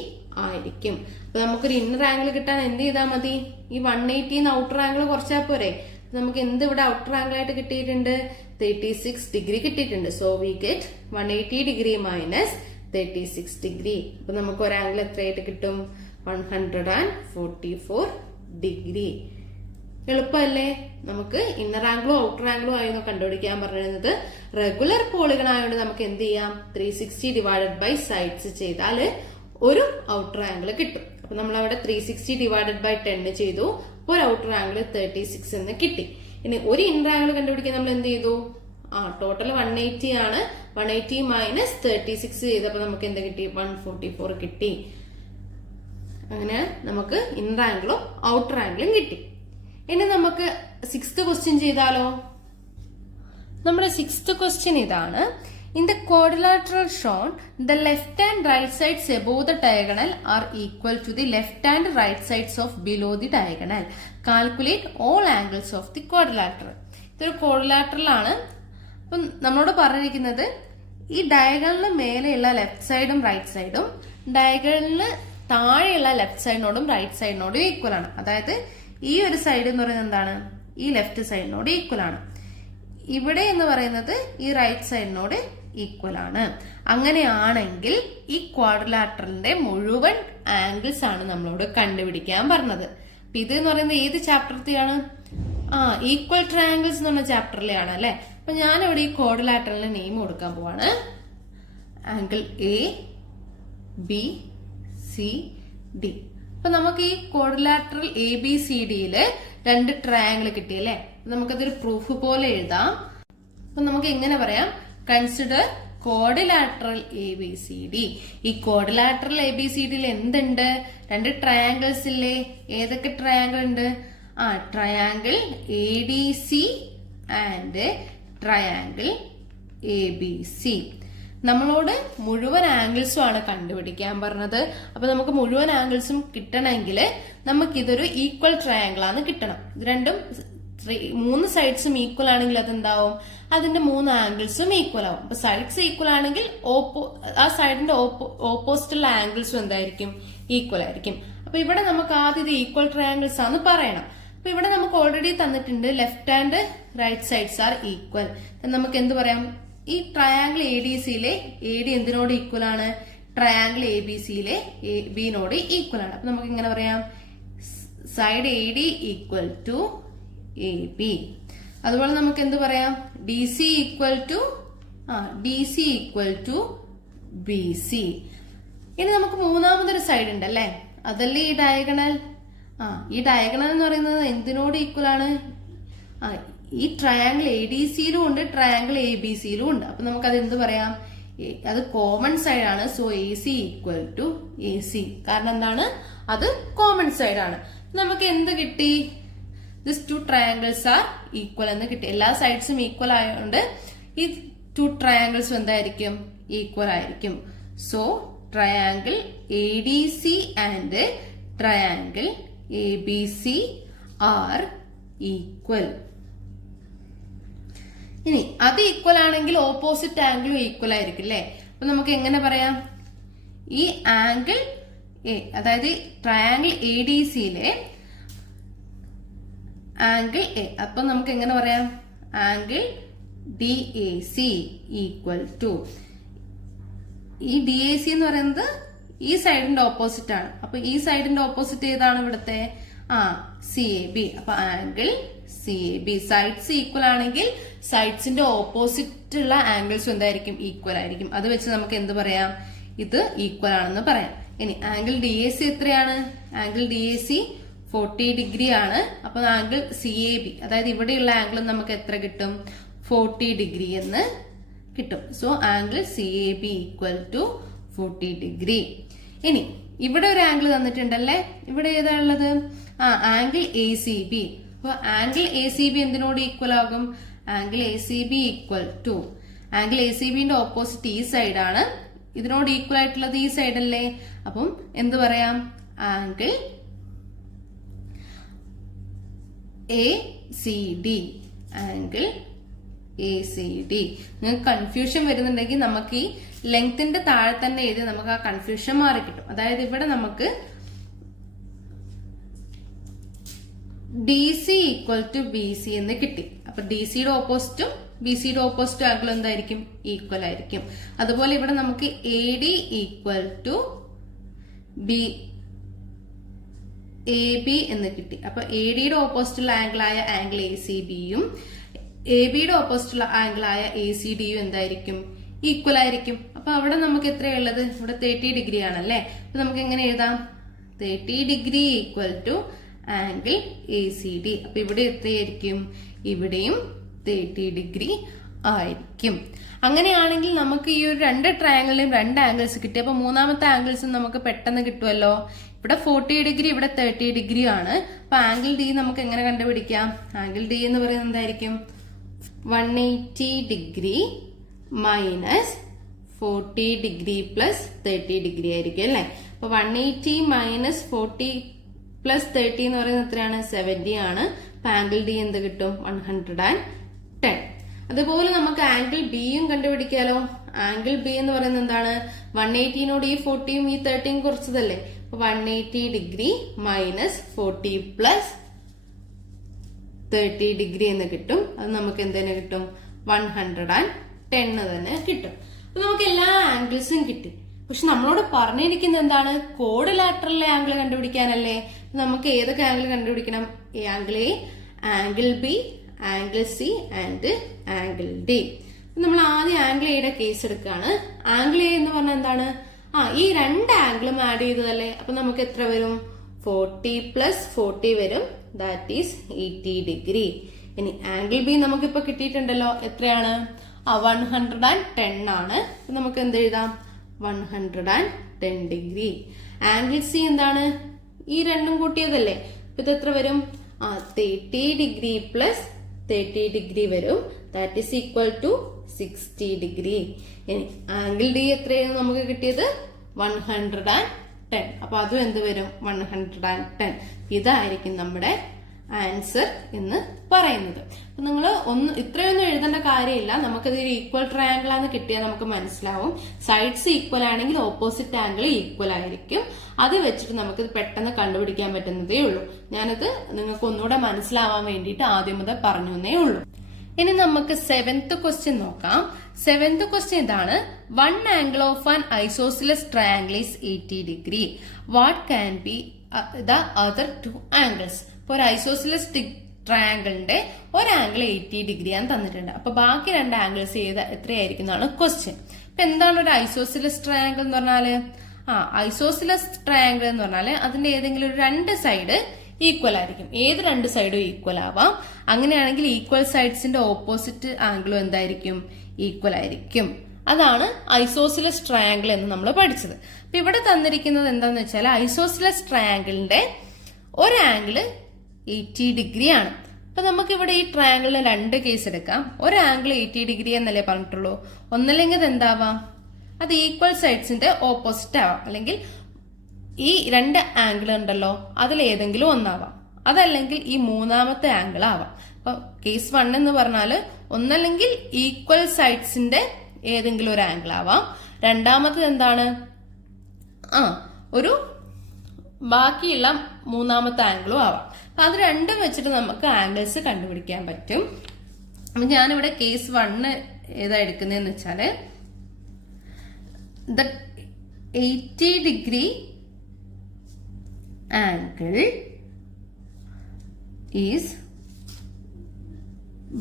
ആയിരിക്കും. അപ്പൊ നമുക്കൊരു ഇന്നർ ആംഗിൾ കിട്ടാൻ എന്ത് ചെയ്താൽ മതി? ഈ 180 ഔട്ടർ ആംഗിൾ കുറച്ചാൽ പോരെ. നമുക്ക് എന്ത് ഇവിടെ ഔട്ടർ ആംഗിൾ ആയിട്ട് കിട്ടിയിട്ടുണ്ട്? 36 ഡിഗ്രി കിട്ടിയിട്ടുണ്ട്. So we get 180 degree minus 36 degree. അപ്പൊ നമുക്ക് ഒരു ആംഗിൾ എത്രയായിട്ട് കിട്ടും? 144 ഡിഗ്രി. എളുപ്പമല്ലേ? നമുക്ക് ഇന്നർ ആംഗിളും ഔട്ടർ ആംഗിളും ആയിരുന്നു കണ്ടുപിടിക്കാൻ പറഞ്ഞിരുന്നത്. റെഗുലർ പോളിഗൺ ആയതുകൊണ്ട് നമുക്ക് എന്ത് ചെയ്യാം? 360 ഡിവൈഡഡ് ബൈ സൈഡ്സ് ചെയ്താൽ ഒരു ഔട്ടർ ആംഗിൾ കിട്ടും. അപ്പൊ നമ്മൾ അവിടെ 360 ഡിവൈഡഡ് ബൈ 10 ചെയ്തു. ഒരു ഔട്ടർ ആംഗിൾ 36 എന്ന് കിട്ടി. ഇനി ഒരു ഇന്നർ ആംഗിൾ കണ്ടുപിടിക്കാൻ നമ്മൾ എന്ത് ചെയ്തു? ടോട്ടൽ 180 ആണ്. 180 മൈനസ് 36 ചെയ്തപ്പോ നമുക്ക് എന്ത് കിട്ടി? 144 കിട്ടി. അങ്ങനെ നമുക്ക് ഇന്നർ ആംഗിളും ഔട്ടർ ആംഗിളും കിട്ടി. ഇനി നമുക്ക് 6th ക്വസ്റ്റ്യൻ ചെയ്താലോ? നമ്മുടെ 6th ക്വസ്റ്റ്യൻ ഇതാണ്. In the quadrilateral shown, the left and right sides above the diagonal are equal to the left and right sides of below the diagonal. Calculate all angles of the quadrilateral. ഇതൊരു quadrilateral ആണ്. അപ്പം നമ്മളോട് പറഞ്ഞിരിക്കുന്നത് ഈ ഡയഗണലിന് മേലെയുള്ള left സൈഡും right സൈഡും ഡയഗണലിന് താഴെയുള്ള ലെഫ്റ്റ് സൈഡിനോടും റൈറ്റ് സൈഡിനോടും ഈക്വൽ ആണ്. അതായത് ഈ ഒരു സൈഡ് എന്ന് പറയുന്നത് എന്താണ്? ഈ ലെഫ്റ്റ് സൈഡിനോട് ഈക്വൽ ആണ്. ഇവിടെ എന്ന് പറയുന്നത് ഈ റൈറ്റ് സൈഡിനോട് ഈക്വൽ ആണ്. അങ്ങനെയാണെങ്കിൽ ഈ ക്വാഡ്രിലാറ്ററലിന്റെ മുഴുവൻ ആംഗിൾസ് ആണ് നമ്മളോട് കണ്ടുപിടിക്കാൻ പറഞ്ഞത്. ഇത് എന്ന് പറയുന്നത് ഏത് ചാപ്റ്ററിലെയാണ്? ഈക്വൽ ട്രയാംഗിൾസ് എന്ന് പറഞ്ഞ ചാപ്റ്ററിലെയാണ് അല്ലെ. അപ്പൊ ഞാനിവിടെ ഈ ക്വാഡ്രിലാറ്ററലിന് നെയിം കൊടുക്കാൻ പോവാണ്. Angle A B C D. അപ്പൊ നമുക്ക് ഈ ക്വാഡ്രിലാറ്ററൽ എ ബി സി ഡിയില് 2 ട്രയാംഗിൾ കിട്ടിയല്ലേ. നമുക്കതൊരു പ്രൂഫ് പോലെ എഴുതാം. അപ്പൊ നമുക്ക് എങ്ങനെ പറയാം? Consider quadrilateral A B C D. ഈ ക്വാഡ്രിലാറ്ററൽ എ ബി സി ഡിയിൽ എന്തുണ്ട്? 2 ട്രയാംഗിൾസ് ഇല്ലേ? ഏതൊക്കെ ട്രയാംഗിൾ ഉണ്ട്? Triangle A D C and triangle A B C. നമ്മളോട് മുഴുവൻ ആംഗിൾസും ആണ് കണ്ടുപിടിക്കാൻ പറഞ്ഞത്. അപ്പൊ നമുക്ക് മുഴുവൻ ആംഗിൾസും കിട്ടണമെങ്കിൽ നമുക്ക് ഇതൊരു ഈക്വൽ ട്രയാംഗിൾ ആണ് കിട്ടണം. ഇത് രണ്ടും 3 സൈഡ്സും ഈക്വൽ ആണെങ്കിൽ അതെന്താവും? അതിന്റെ 3 ആംഗിൾസും ഈക്വൽ ആവും. അപ്പൊ സൈഡ്സ് ഈക്വൽ ആണെങ്കിൽ ആ സൈഡിന്റെ ഓപ്പോസിറ്റുള്ള ആംഗിൾസും എന്തായിരിക്കും? ഈക്വൽ ആയിരിക്കും. അപ്പൊ ഇവിടെ നമുക്ക് ആദ്യം ഇത് ഈക്വൽ ട്രയാംഗിൾസ് ആണ് പറയണം. അപ്പൊ ഇവിടെ നമുക്ക് ഓൾറെഡി തന്നിട്ടുണ്ട് left and right sides are equal. നമുക്ക് എന്ത് പറയാം? ഈ ട്രയാംഗിൾ എ ഡി സിയിലെ എ ഡി എന്തിനോട് ഈക്വൽ ആണ്? ട്രയാംഗിൾ എ ബി സിയിലെ എ ബിനോട് ഈക്വൽ ആണ്. അപ്പൊ നമുക്ക് ഇങ്ങനെ പറയാം? Side A D equal to A B. അതുപോലെ നമുക്ക് എന്ത് പറയാം? D C equal to B C. ഇനി നമുക്ക് മൂന്നാമതൊരു സൈഡ് ഉണ്ട് അല്ലെ. അതല്ലേ ഈ ഡയഗണൽ. ഈ ഡയഗണൽ എന്ന് പറയുന്നത് എന്തിനോട് ഈക്വൽ ആണ്? ഈ ട്രയാംഗിൾ എ ഡി സിയിലും ഉണ്ട്, ട്രയാംഗിൾ എ ബി സിയിലും ഉണ്ട്. അപ്പൊ നമുക്ക് അത് എന്ത് പറയാം? അത് കോമൺ സൈഡ് ആണ്. So A C equal to A C. കാരണം എന്താണ്? അത് കോമൺ സൈഡ് ആണ്. നമുക്ക് എന്ത് കിട്ടി? ദിസ് 2 ട്രയാംഗിൾസ് ആർ ഈക്വൽ എന്ന് കിട്ടി. എല്ലാ സൈഡ്സും ഈക്വൽ ആയതുകൊണ്ട് ഈ 2 ട്രയാംഗിൾസും എന്തായിരിക്കും? ഈക്വൽ ആയിരിക്കും. So triangle A D C and triangle A B C are equal. ഇനി അത് ഈക്വൽ ആണെങ്കിൽ ഓപ്പോസിറ്റ് ആംഗിളും ഈക്വൽ ആയിരിക്കും അല്ലെ. അപ്പൊ നമുക്ക് എങ്ങനെ പറയാം? ഈ ആംഗിൾ എ, അതായത് ട്രയാംഗിൾ എ ഡി സിയിലെ ആംഗിൾ എ. അപ്പൊ നമുക്ക് എങ്ങനെ പറയാം? Angle D A C equal to, ഈ ഡി എ സി എന്ന് പറയുന്നത് ഈ സൈഡിന്റെ ഓപ്പോസിറ്റ് ആണ്. അപ്പൊ ഈ സൈഡിന്റെ ഓപ്പോസിറ്റ് ഏതാണ് ഇവിടുത്തെ? C A B. അപ്പൊ angle C A B. Sides equal ആണെങ്കിൽ സൈഡ്സിന്റെ ഓപ്പോസിറ്റ് ഉള്ള ആംഗിൾസും എന്തായിരിക്കും? ഈക്വൽ ആയിരിക്കും. അത് വെച്ച് നമുക്ക് എന്ത് പറയാം? ഇത് ഈക്വൽ ആണെന്ന് പറയാം. ഇനി ആംഗിൾ ഡി എ സി എത്രയാണ്? Angle D A C 40 degree ആണ്. അപ്പൊ ആംഗിൾ സി എ ബി, അതായത് ഇവിടെയുള്ള ആംഗിൾ നമുക്ക് എത്ര കിട്ടും? 40 ഡിഗ്രി എന്ന് കിട്ടും. So angle C A B equal to 40 degree. ഇനി ഇവിടെ ഒരു ആംഗിൾ തന്നിട്ടുണ്ടല്ലേ. ഇവിടെ ഏതാ ഉള്ളത്? Angle A C B. അപ്പൊ ആംഗിൾ എ സി ബി എന്തിനോട് ഈക്വൽ ആകും? Angle A C B equal to, angle A C ബിന്റെ ഓപ്പോസിറ്റ് ഈ സൈഡാണ്. ഇതിനോട് ഈക്വൽ ആയിട്ടുള്ളത് ഈ സൈഡ് അല്ലേ. അപ്പം എന്ത് പറയാം? Angle A C D. Angle ACD. നിങ്ങൾക്ക് കൺഫ്യൂഷൻ വരുന്നുണ്ടെങ്കിൽ നമുക്ക് ഈ ലെങ്ത്തിന്റെ താഴെ തന്നെ എഴുതി നമുക്ക് ആ കൺഫ്യൂഷൻ മാറി കിട്ടും. അതായത് ഇവിടെ നമുക്ക് DC ഈക്വൽ ടു BC എന്ന് കിട്ടി. അപ്പൊ DCയുടെ ഓപ്പോസിറ്റും BCയുടെ ഓപ്പോസിറ്റ് ആംഗിൾ എന്തായിരിക്കും? ഈക്വൽ ആയിരിക്കും. അതുപോലെ ഇവിടെ നമുക്ക് AD ഈക്വൽ ടു AB എന്ന് കിട്ടി. അപ്പൊ ADയുടെ ഓപ്പോസിറ്റുള്ള ആംഗിളായ ആംഗിൾ ACBയും ABയുടെ ഓപ്പോസിറ്റുള്ള ആംഗിളായ ACDയും എന്തായിരിക്കും? ഈക്വൽ ആയിരിക്കും. അപ്പൊ അവിടെ നമുക്ക് എത്രയുള്ളത്? ഇവിടെ 30 ഡിഗ്രി ആണല്ലേ. അപ്പൊ നമുക്ക് എങ്ങനെ എഴുതാം? 30 degree equal to angle ACD. അപ്പൊ ഇവിടെ എത്രയായിരിക്കും? ഇവിടെയും 30 ഡിഗ്രി ആയിരിക്കും. അങ്ങനെയാണെങ്കിൽ നമുക്ക് ഈ ഒരു രണ്ട് ട്രയാങ്കിളിലും രണ്ട് ആംഗിൾസ് കിട്ടി. അപ്പൊ മൂന്നാമത്തെ ആംഗിൾസ് നമുക്ക് പെട്ടെന്ന് കിട്ടുമല്ലോ. ഇവിടെ 40 ഡിഗ്രി, ഇവിടെ 30 ഡിഗ്രി ആണ്. അപ്പൊ ആംഗിൾ D നമുക്ക് എങ്ങനെ കണ്ടുപിടിക്കാം? ആംഗിൾ D എന്ന് പറയുന്നത് എന്തായിരിക്കും? 180 degree minus 40 degree plus 30 degree ആയിരിക്കും അല്ലെ. അപ്പൊ 180 മൈനസ് 40 പ്ലസ് 30 എന്ന് പറയുന്നത് എത്രയാണ്? 70 ആണ്. അപ്പൊ ആംഗിൾ D എന്ത് കിട്ടും? 110. അതുപോലെ നമുക്ക് ആംഗിൾ ബിയും കണ്ടുപിടിക്കാലോ. ആംഗിൾ ബി എന്ന് പറയുന്നത് എന്താണ്? 180നോട് ഈ 40യും ഈ 30യും കുറച്ചതല്ലേ. അപ്പൊ 180 ഡിഗ്രി മൈനസ് 40 പ്ലസ് 30 ഡിഗ്രി എന്ന് കിട്ടും. അത് നമുക്ക് എന്തിനു കിട്ടും? 110 തന്നെ കിട്ടും. അപ്പൊ നമുക്ക് എല്ലാ ആംഗിൾസും കിട്ടി. പക്ഷെ നമ്മളോട് പറഞ്ഞിരിക്കുന്നത് എന്താണ്? കോഡിലാറ്ററൽ ആംഗിൾ കണ്ടുപിടിക്കാനല്ലേ. നമുക്ക് ഏതൊക്കെ ആംഗിൾ കണ്ടുപിടിക്കണം? Angle A, angle B, angle C and angle D. നമ്മൾ ആദ്യം ആംഗിൾ എയുടെ കേസ് എടുക്കുകയാണ്. ആംഗിൾ എ എന്ന് പറഞ്ഞാൽ എന്താണ്? ഈ രണ്ട് ആംഗിളും ആഡ് ചെയ്തതല്ലേ. അപ്പൊ നമുക്ക് എത്ര വരും? 40 പ്ലസ് 40 വരും. That is 80 degree. ഇനി ആംഗിൾ ബി നമുക്കിപ്പോ കിട്ടിയിട്ടുണ്ടല്ലോ. എത്രയാണ്? 110 ആണ്. നമുക്ക് എന്ത് എഴുതാം? 110 ഡിഗ്രി. ആംഗിൾ സി എന്താണ്? ഈ രണ്ടും കൂട്ടിയതല്ലേ. അപ്പൊ ഇത് എത്ര വരും? 30 ഡിഗ്രി പ്ലസ് 30 ഡിഗ്രി വരും. That is equal to 60 degree. ഇനി ആംഗിൾ ഡി എത്രയാണ് നമുക്ക് കിട്ടിയത്? 110. അപ്പൊ അതും എന്ത് വരും? 110. ഇതായിരിക്കും നമ്മുടെ ആൻസർ എന്ന് പറയുന്നത്. അപ്പൊ നിങ്ങൾ ഇത്രയൊന്നും എഴുതേണ്ട കാര്യമില്ല. നമുക്കത് ഒരു ഈക്വൽ ട്രയാങ്കിൾ ആണ് കിട്ടിയാൽ നമുക്ക് മനസ്സിലാവും. സൈഡ്സ് ഈക്വൽ ആണെങ്കിൽ ഓപ്പോസിറ്റ് ആംഗിൾ ഈക്വൽ ആയിരിക്കും. അത് വെച്ചിട്ട് നമുക്കിത് പെട്ടെന്ന് കണ്ടുപിടിക്കാൻ പറ്റുന്നതേ ഉള്ളൂ. ഞാനത് നിങ്ങൾക്ക് ഒന്നുകൂടെ മനസ്സിലാവാൻ വേണ്ടിയിട്ട് ആദ്യം മുതൽ പറഞ്ഞു എന്നേ ഉള്ളൂ. ഇനി നമുക്ക് 7th ക്വസ്റ്റ്യൻ നോക്കാം. 7th ക്വസ്റ്റ്യൻ ഇതാണ്. One angle of an isosceles triangle is 80 degree. What can be the other two angles? ഇപ്പൊ ഒരു ഐസോസിലസ് ട്രയാങ്കിളിന്റെ ഒരു ആംഗിൾ 80 ഡിഗ്രിയാണ് തന്നിട്ടുണ്ട്. അപ്പൊ ബാക്കി രണ്ട് ആംഗിൾസ് എത്രയായിരിക്കും എന്നാണ് ക്വസ്റ്റ്യൻ. ഇപ്പൊ എന്താണ് ഒരു ഐസോസിലസ് ട്രയാങ്കിൾ എന്ന് പറഞ്ഞാല്? ഐസോസിലസ് ട്രയാങ്കിൾ എന്ന് പറഞ്ഞാല് അതിന്റെ ഏതെങ്കിലും ഒരു രണ്ട് സൈഡ് ഈക്വൽ ആയിരിക്കും. ഏത് രണ്ട് സൈഡും ഈക്വൽ ആവാം. അങ്ങനെയാണെങ്കിൽ ഈക്വൽ സൈഡ്സിന്റെ ഓപ്പോസിറ്റ് ആംഗിളും എന്തായിരിക്കും? ഈക്വൽ ആയിരിക്കും. അതാണ് ഐസോസിലസ് ട്രയാങ്കിൾ എന്ന് നമ്മൾ പഠിച്ചത്. അപ്പൊ ഇവിടെ തന്നിരിക്കുന്നത് എന്താന്ന് വെച്ചാൽ ഐസോസിലസ് ട്രയാങ്കിളിന്റെ ഒരു ആംഗിള് 80 ഡിഗ്രി ആണ്. അപ്പൊ നമുക്ക് ഇവിടെ ഈ ട്രയാങ്കിളിന് രണ്ട് കേസ് എടുക്കാം. ഒരു ആംഗിൾ 80 ഡിഗ്രി എന്നല്ലേ പറഞ്ഞിട്ടുള്ളൂ. ഒന്നല്ലെങ്കിൽ അത് എന്താവാം? അത് ഈക്വൽ സൈഡ്സിന്റെ ഓപ്പോസിറ്റ് ആവാം. അല്ലെങ്കിൽ ഈ രണ്ട് ആംഗിൾ ഉണ്ടല്ലോ അതിൽ ഏതെങ്കിലും ഒന്നാവാം. അതല്ലെങ്കിൽ ഈ മൂന്നാമത്തെ ആംഗിൾ ആവാം. അപ്പൊ കേസ് 1 എന്ന് പറഞ്ഞാല് ഒന്നല്ലെങ്കിൽ ഈക്വൽ സൈഡ്സിന്റെ ഏതെങ്കിലും ഒരു ആംഗിൾ ആവാം. രണ്ടാമത്തത് എന്താണ്? ഒരു ബാക്കിയുള്ള മൂന്നാമത്തെ ആംഗിളും ആവാം. അപ്പൊ അത് രണ്ടും വെച്ചിട്ട് നമുക്ക് ആംഗിൾസ് കണ്ടുപിടിക്കാൻ പറ്റും. അപ്പൊ ഞാനിവിടെ കേസ് 1 ഏതാ എടുക്കുന്നതെന്ന് വെച്ചാല് the 80 degree angle is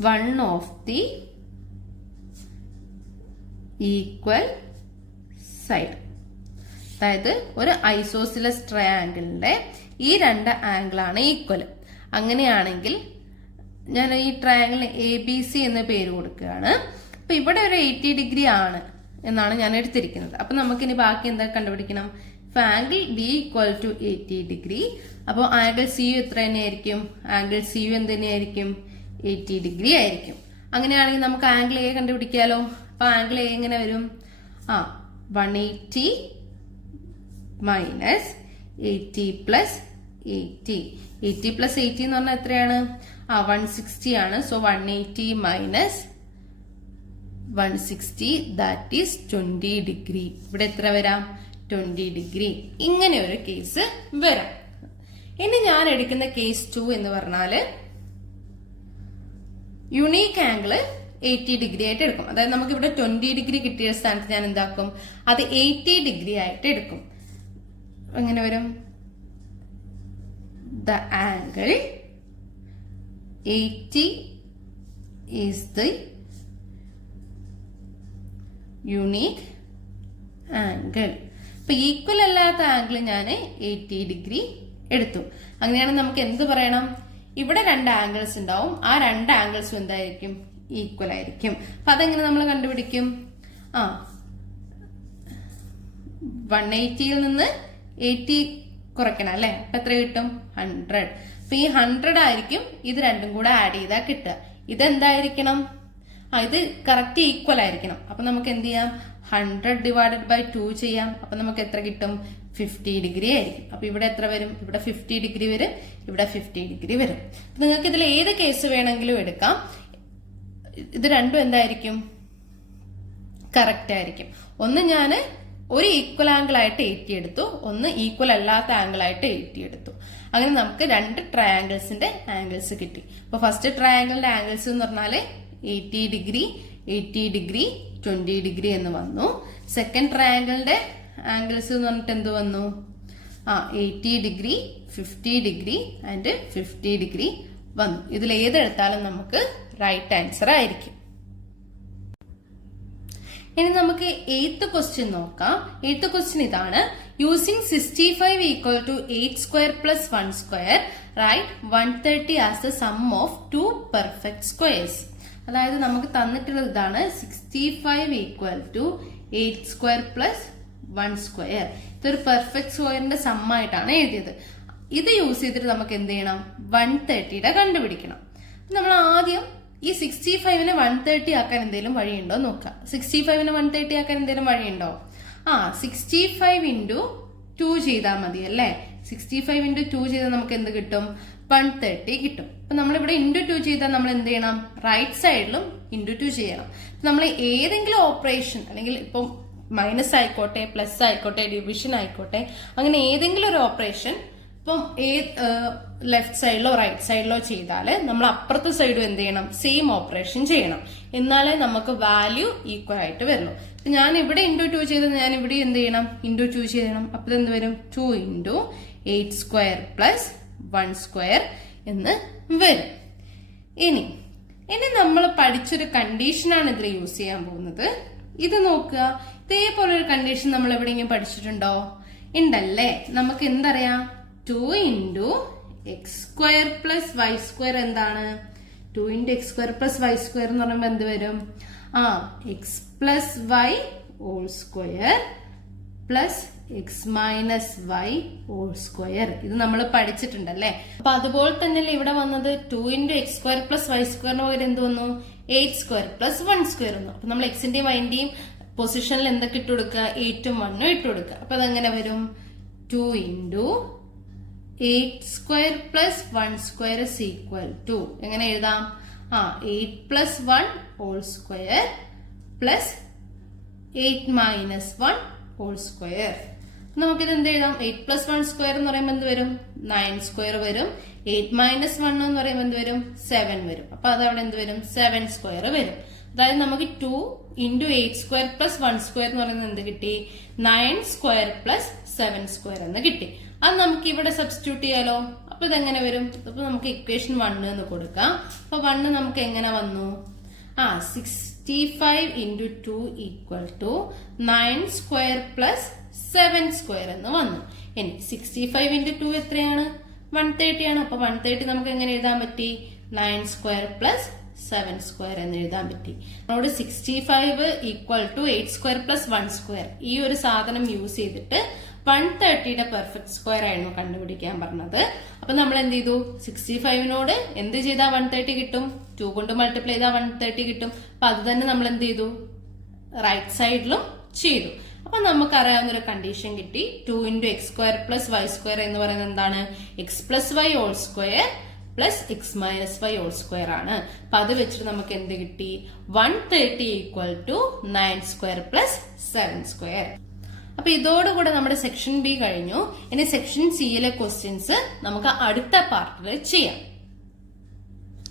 one of the equal side. അതായത് ഒരു ഐസോസിലസ് ട്രയാങ്കിളിന്റെ ഈ രണ്ട് ആംഗിൾ ആണ് ഈക്വൽ. അങ്ങനെയാണെങ്കിൽ ഞാൻ ഈ ട്രയാങ്കിളിന് ABC എന്ന പേര് കൊടുക്കുകയാണ്. അപ്പൊ ഇവിടെ ഒരു 80 ഡിഗ്രി ആണ് എന്നാണ് ഞാൻ എടുത്തിരിക്കുന്നത്. അപ്പൊ നമുക്കിനി ബാക്കി എന്താ കണ്ടുപിടിക്കണം? Angle B equal to 80 degree. അപ്പോൾ ആംഗിൾ സി യു എത്ര തന്നെയായിരിക്കും? ആംഗിൾ സി യു എന്ത് തന്നെയായിരിക്കും? 80 ഡിഗ്രി ആയിരിക്കും. അങ്ങനെയാണെങ്കിൽ നമുക്ക് ആംഗിൾ എ കണ്ടുപിടിക്കാലോ. അപ്പൊ ആംഗിൾ എ എങ്ങനെ വരും? 180 മൈനസ് 80 പ്ലസ് 80. 80 പ്ലസ് 80 എന്ന് പറഞ്ഞാൽ എത്രയാണ്? 160 ആണ്. So 180 minus 160, that is 20 degree. ഇവിടെ എത്ര വരാം? 20 ഡിഗ്രി. ഇങ്ങനെ ഒരു കേസ് വരാം. ഇനി ഞാൻ എടുക്കുന്ന കേസ് 2 എന്ന് പറഞ്ഞാല് യുണീക്ക് ആംഗിള് 80 ഡിഗ്രി ആയിട്ട് എടുക്കും. അതായത് നമുക്ക് ഇവിടെ 20 ഡിഗ്രി കിട്ടിയ സ്ഥാനത്ത് ഞാൻ എന്താക്കും? അത് 80 ഡിഗ്രി ആയിട്ട് എടുക്കും. എങ്ങനെ വരും? The angle 80 is the unique angle. അപ്പൊ ഈക്വൽ അല്ലാത്ത ആംഗിൾ ഞാൻ 80 ഡിഗ്രി എടുത്തു. അങ്ങനെയാണെങ്കിൽ നമുക്ക് എന്ത് പറയണം? ഇവിടെ 2 ആംഗിൾസ് ഉണ്ടാവും. ആ 2 ആംഗിൾസും എന്തായിരിക്കും? ഈക്വൽ ആയിരിക്കും. അപ്പൊ അതെങ്ങനെ നമ്മൾ കണ്ടുപിടിക്കും? 180യിൽ നിന്ന് 80 കുറയ്ക്കണം അല്ലെ? അപ്പൊ എത്ര കിട്ടും? 100. അപ്പൊ ഈ 100 ആയിരിക്കും ഇത് രണ്ടും കൂടെ ആഡ് ചെയ്താൽ കിട്ടുക. ഇതെന്തായിരിക്കണം? ഇത് കറക്റ്റ് ഈക്വൽ ആയിരിക്കണം. അപ്പൊ നമുക്ക് എന്ത് ചെയ്യാം? 100 ഡിവൈഡഡ് ബൈ 2 ചെയ്യാം. അപ്പൊ നമുക്ക് എത്ര കിട്ടും? 50 ഡിഗ്രി ആയിരിക്കും. അപ്പൊ ഇവിടെ എത്ര വരും? ഇവിടെ 50 ഡിഗ്രി വരും, ഇവിടെ 50 ഡിഗ്രി വരും. നിങ്ങൾക്ക് ഇതിൽ ഏത് കേസ് വേണമെങ്കിലും എടുക്കാം. ഇത് രണ്ടും എന്തായിരിക്കും? കറക്റ്റ് ആയിരിക്കും. ഒന്ന് ഞാൻ ഒരു ഈക്വൽ ആംഗിൾ ആയിട്ട് 80 എടുത്തു, ഒന്ന് ഈക്വൽ അല്ലാത്ത ആംഗിൾ ആയിട്ട് 80 എടുത്തു. അങ്ങനെ നമുക്ക് 2 ട്രയാംഗിൾസിന്റെ ആംഗിൾസ് കിട്ടി. അപ്പൊ ഫസ്റ്റ് ട്രയാംഗിളിന്റെ ആംഗിൾസ് എന്ന് പറഞ്ഞാല് 80 ഡിഗ്രി, 80 ഡിഗ്രി, 20 ഡിഗ്രി എന്ന് വന്നു. സെക്കൻഡ് ട്രയാംഗിളിന്റെ ആംഗിൾസ് എന്ന് പറഞ്ഞിട്ട് എന്ത് വന്നു? 80 ഡിഗ്രി, 50 ഡിഗ്രി ആൻഡ് 50 ഡിഗ്രി വന്നു. ഇതിൽ ഏതെടുത്താലും നമുക്ക് റൈറ്റ് ആൻസർ ആയിരിക്കും. ഇനി നമുക്ക് 8th ക്വസ്റ്റ്യൻ നോക്കാം. 8th ക്വസ്റ്റ്യൻ ഇതാണ്. Using 65 equal to 8 square plus 1 square right 130 as the sum of 2 perfect squares. അതായത് നമുക്ക് തന്നിട്ടുള്ളത് ഇതാണ്. 65 equal to 8 square plus 1 square. ഇതൊരു പെർഫെക്റ്റ് സ്ക്വയറിന്റെ സമ്മായിട്ടാണ് എഴുതിയത്. ഇത് യൂസ് ചെയ്തിട്ട് നമുക്ക് എന്ത് ചെയ്യണം? 130യുടെ കണ്ടുപിടിക്കണം. നമ്മൾ ആദ്യം ഈ 65നെ 130 ആക്കാൻ എന്തെങ്കിലും വഴിയുണ്ടോ നോക്കാം. 65നെ 130 ആക്കാൻ എന്തെങ്കിലും വഴിയുണ്ടോ? 65 ഇൻറ്റു 2 ചെയ്താൽ മതി അല്ലേ? 65 ഇൻറ്റു 2 ചെയ്താൽ നമുക്ക് എന്ത് കിട്ടും? 130 കിട്ടും. അപ്പൊ നമ്മളിവിടെ ഇൻറ്റു 2 ചെയ്താൽ നമ്മൾ എന്ത് ചെയ്യണം? റൈറ്റ് സൈഡിലും ഇൻറ്റു 2 ചെയ്യണം. നമ്മൾ ഏതെങ്കിലും ഓപ്പറേഷൻ, അല്ലെങ്കിൽ ഇപ്പം മൈനസ് ആയിക്കോട്ടെ, പ്ലസ് ആയിക്കോട്ടെ, ഡിവിഷൻ ആയിക്കോട്ടെ, അങ്ങനെ ഏതെങ്കിലും ഒരു ഓപ്പറേഷൻ ഇപ്പം ലെഫ്റ്റ് സൈഡിലോ റൈറ്റ് സൈഡിലോ ചെയ്താല് നമ്മൾ അപ്പുറത്തെ സൈഡും എന്ത് ചെയ്യണം? സെയിം ഓപ്പറേഷൻ ചെയ്യണം. എന്നാലേ നമുക്ക് വാല്യൂ ഈക്വൽ ആയിട്ട് വരുള്ളൂ. ഞാൻ ഇവിടെ ഇൻറ്റു 2 ചെയ്തത് ഞാൻ ഇവിടെ എന്ത് ചെയ്യണം? ഇൻറ്റു 2 ചെയ്യണം. അപ്പൊ എന്ത് വരും? 2 ഇൻറ്റു 8 സ്ക്വയർ പ്ലസ് 1 സ്ക്വയർ എന്ന് വരും. ഇനി നമ്മൾ പഠിച്ചൊരു കണ്ടീഷനാണ് ഇതിൽ യൂസ് ചെയ്യാൻ പോകുന്നത്. ഇത് നോക്കുക. ഇതേപോലെ ഒരു കണ്ടീഷൻ നമ്മൾ എവിടെയെങ്കിലും പഠിച്ചിട്ടുണ്ടോ? ഉണ്ടല്ലേ? നമുക്ക് എന്തറിയാം? 2 into X square plus Y square എന്താണ്? 2 into X square plus Y square എന്ന് പറയുമ്പോൾ എന്ത് വരും? X plus Y whole square plus X minus Y whole square. ഇത് നമ്മൾ പഠിച്ചിട്ടുണ്ടല്ലേ? അപ്പൊ അതുപോലെ തന്നെയല്ലേ ഇവിടെ വന്നത്? 2 into X square plus Y സ്ക്വയറിന് പകരം എന്ത് വന്നു? 8 സ്ക്വയർ പ്ലസ് 1 സ്ക്വയർ വന്നു. അപ്പൊ നമ്മൾ എക്സിന്റെയും വൈന്റെയും പൊസിഷനിൽ എന്തൊക്കെ ഇട്ട് കൊടുക്കുക? 8ഉം 1ഉം ഇട്ട് കൊടുക്കുക. അപ്പൊ അതെങ്ങനെ വരും? 2 into 8 square plus 1 square is equal to എങ്ങനെ എഴുതാം? 8 plus 1 whole square plus 8 minus 1 whole square. നമുക്കിത് എന്ത് എഴുതാം? 8 പ്ലസ് 1 സ്ക്വയർ എന്ന് പറയുമ്പോൾ എന്ത് വരും? 9 സ്ക്വയർ വരും. 8 മൈനസ് 1 എന്ന് പറയുമ്പോൾ എന്ത് വരും? 7 വരും. അപ്പൊ അതവിടെ എന്ത് വരും? 7 സ്ക്വയർ വരും. അതായത് നമുക്ക് 2 ഇൻറ്റു 8 സ്ക്വയർ പ്ലസ് 1 സ്ക്വയർ എന്ന് പറയുന്നത് എന്ത് കിട്ടി? 9 സ്ക്വയർ പ്ലസ് 7 സ്ക്വയർ എന്ന് കിട്ടി. അത് നമുക്ക് ഇവിടെ സബ്സ്റ്റിറ്റ്യൂട്ട് ചെയ്യാലോ. അപ്പൊ ഇതെങ്ങനെ വരും? അപ്പൊ നമുക്ക് ഇക്വേഷൻ 1 എന്ന് കൊടുക്കാം. അപ്പൊ 1 നമുക്ക് എങ്ങനെ വന്നു? 65 into 2 equal to 9 square plus 7 square എന്ന് വന്നു. ഇനി 65 ഇൻറ്റു 2 എത്രയാണ്? 130 ആണ്. അപ്പൊ 130 നമുക്ക് എങ്ങനെ എഴുതാൻ പറ്റി? 9 സ്ക്വയർ പ്ലസ് 7 സ്ക്വയർ എന്ന് എഴുതാൻ പറ്റി. നമ്മളോട് 65 equal to 8 square plus 1 square ഈ ഒരു സാധനം യൂസ് ചെയ്തിട്ട് 130യുടെ പെർഫെക്റ്റ് സ്ക്വയർ ആയിരുന്നു കണ്ടുപിടിക്കാൻ പറഞ്ഞത്. അപ്പൊ നമ്മൾ എന്ത് ചെയ്തു? 65നോട് എന്ത് ചെയ്താൽ 130 കിട്ടും? 2 കൊണ്ട് മൾട്ടിപ്ലൈ ചെയ്താൽ 130 കിട്ടും. അപ്പൊ അത് തന്നെ നമ്മൾ എന്ത് ചെയ്തു? റൈറ്റ് സൈഡിലും ചെയ്തു. അപ്പൊ നമുക്ക് അറിയാവുന്ന ഒരു കണ്ടീഷൻ കിട്ടി. 2 into X square plus Y square എന്ന് പറയുന്നത് എന്താണ്? X plus Y whole square plus X minus Y whole square ആണ്. അപ്പൊ അത് വെച്ചിട്ട് നമുക്ക് എന്ത് കിട്ടി? 130 equal to 9 square plus 7 square. അപ്പൊ ഇതോടുകൂടെ നമ്മുടെ സെക്ഷൻ ബി കഴിഞ്ഞു. ഇനി സെക്ഷൻ സിയിലെ ക്വസ്റ്റ്യൻസ് നമുക്ക് അടുത്ത പാർട്ടിൽ ചെയ്യാം.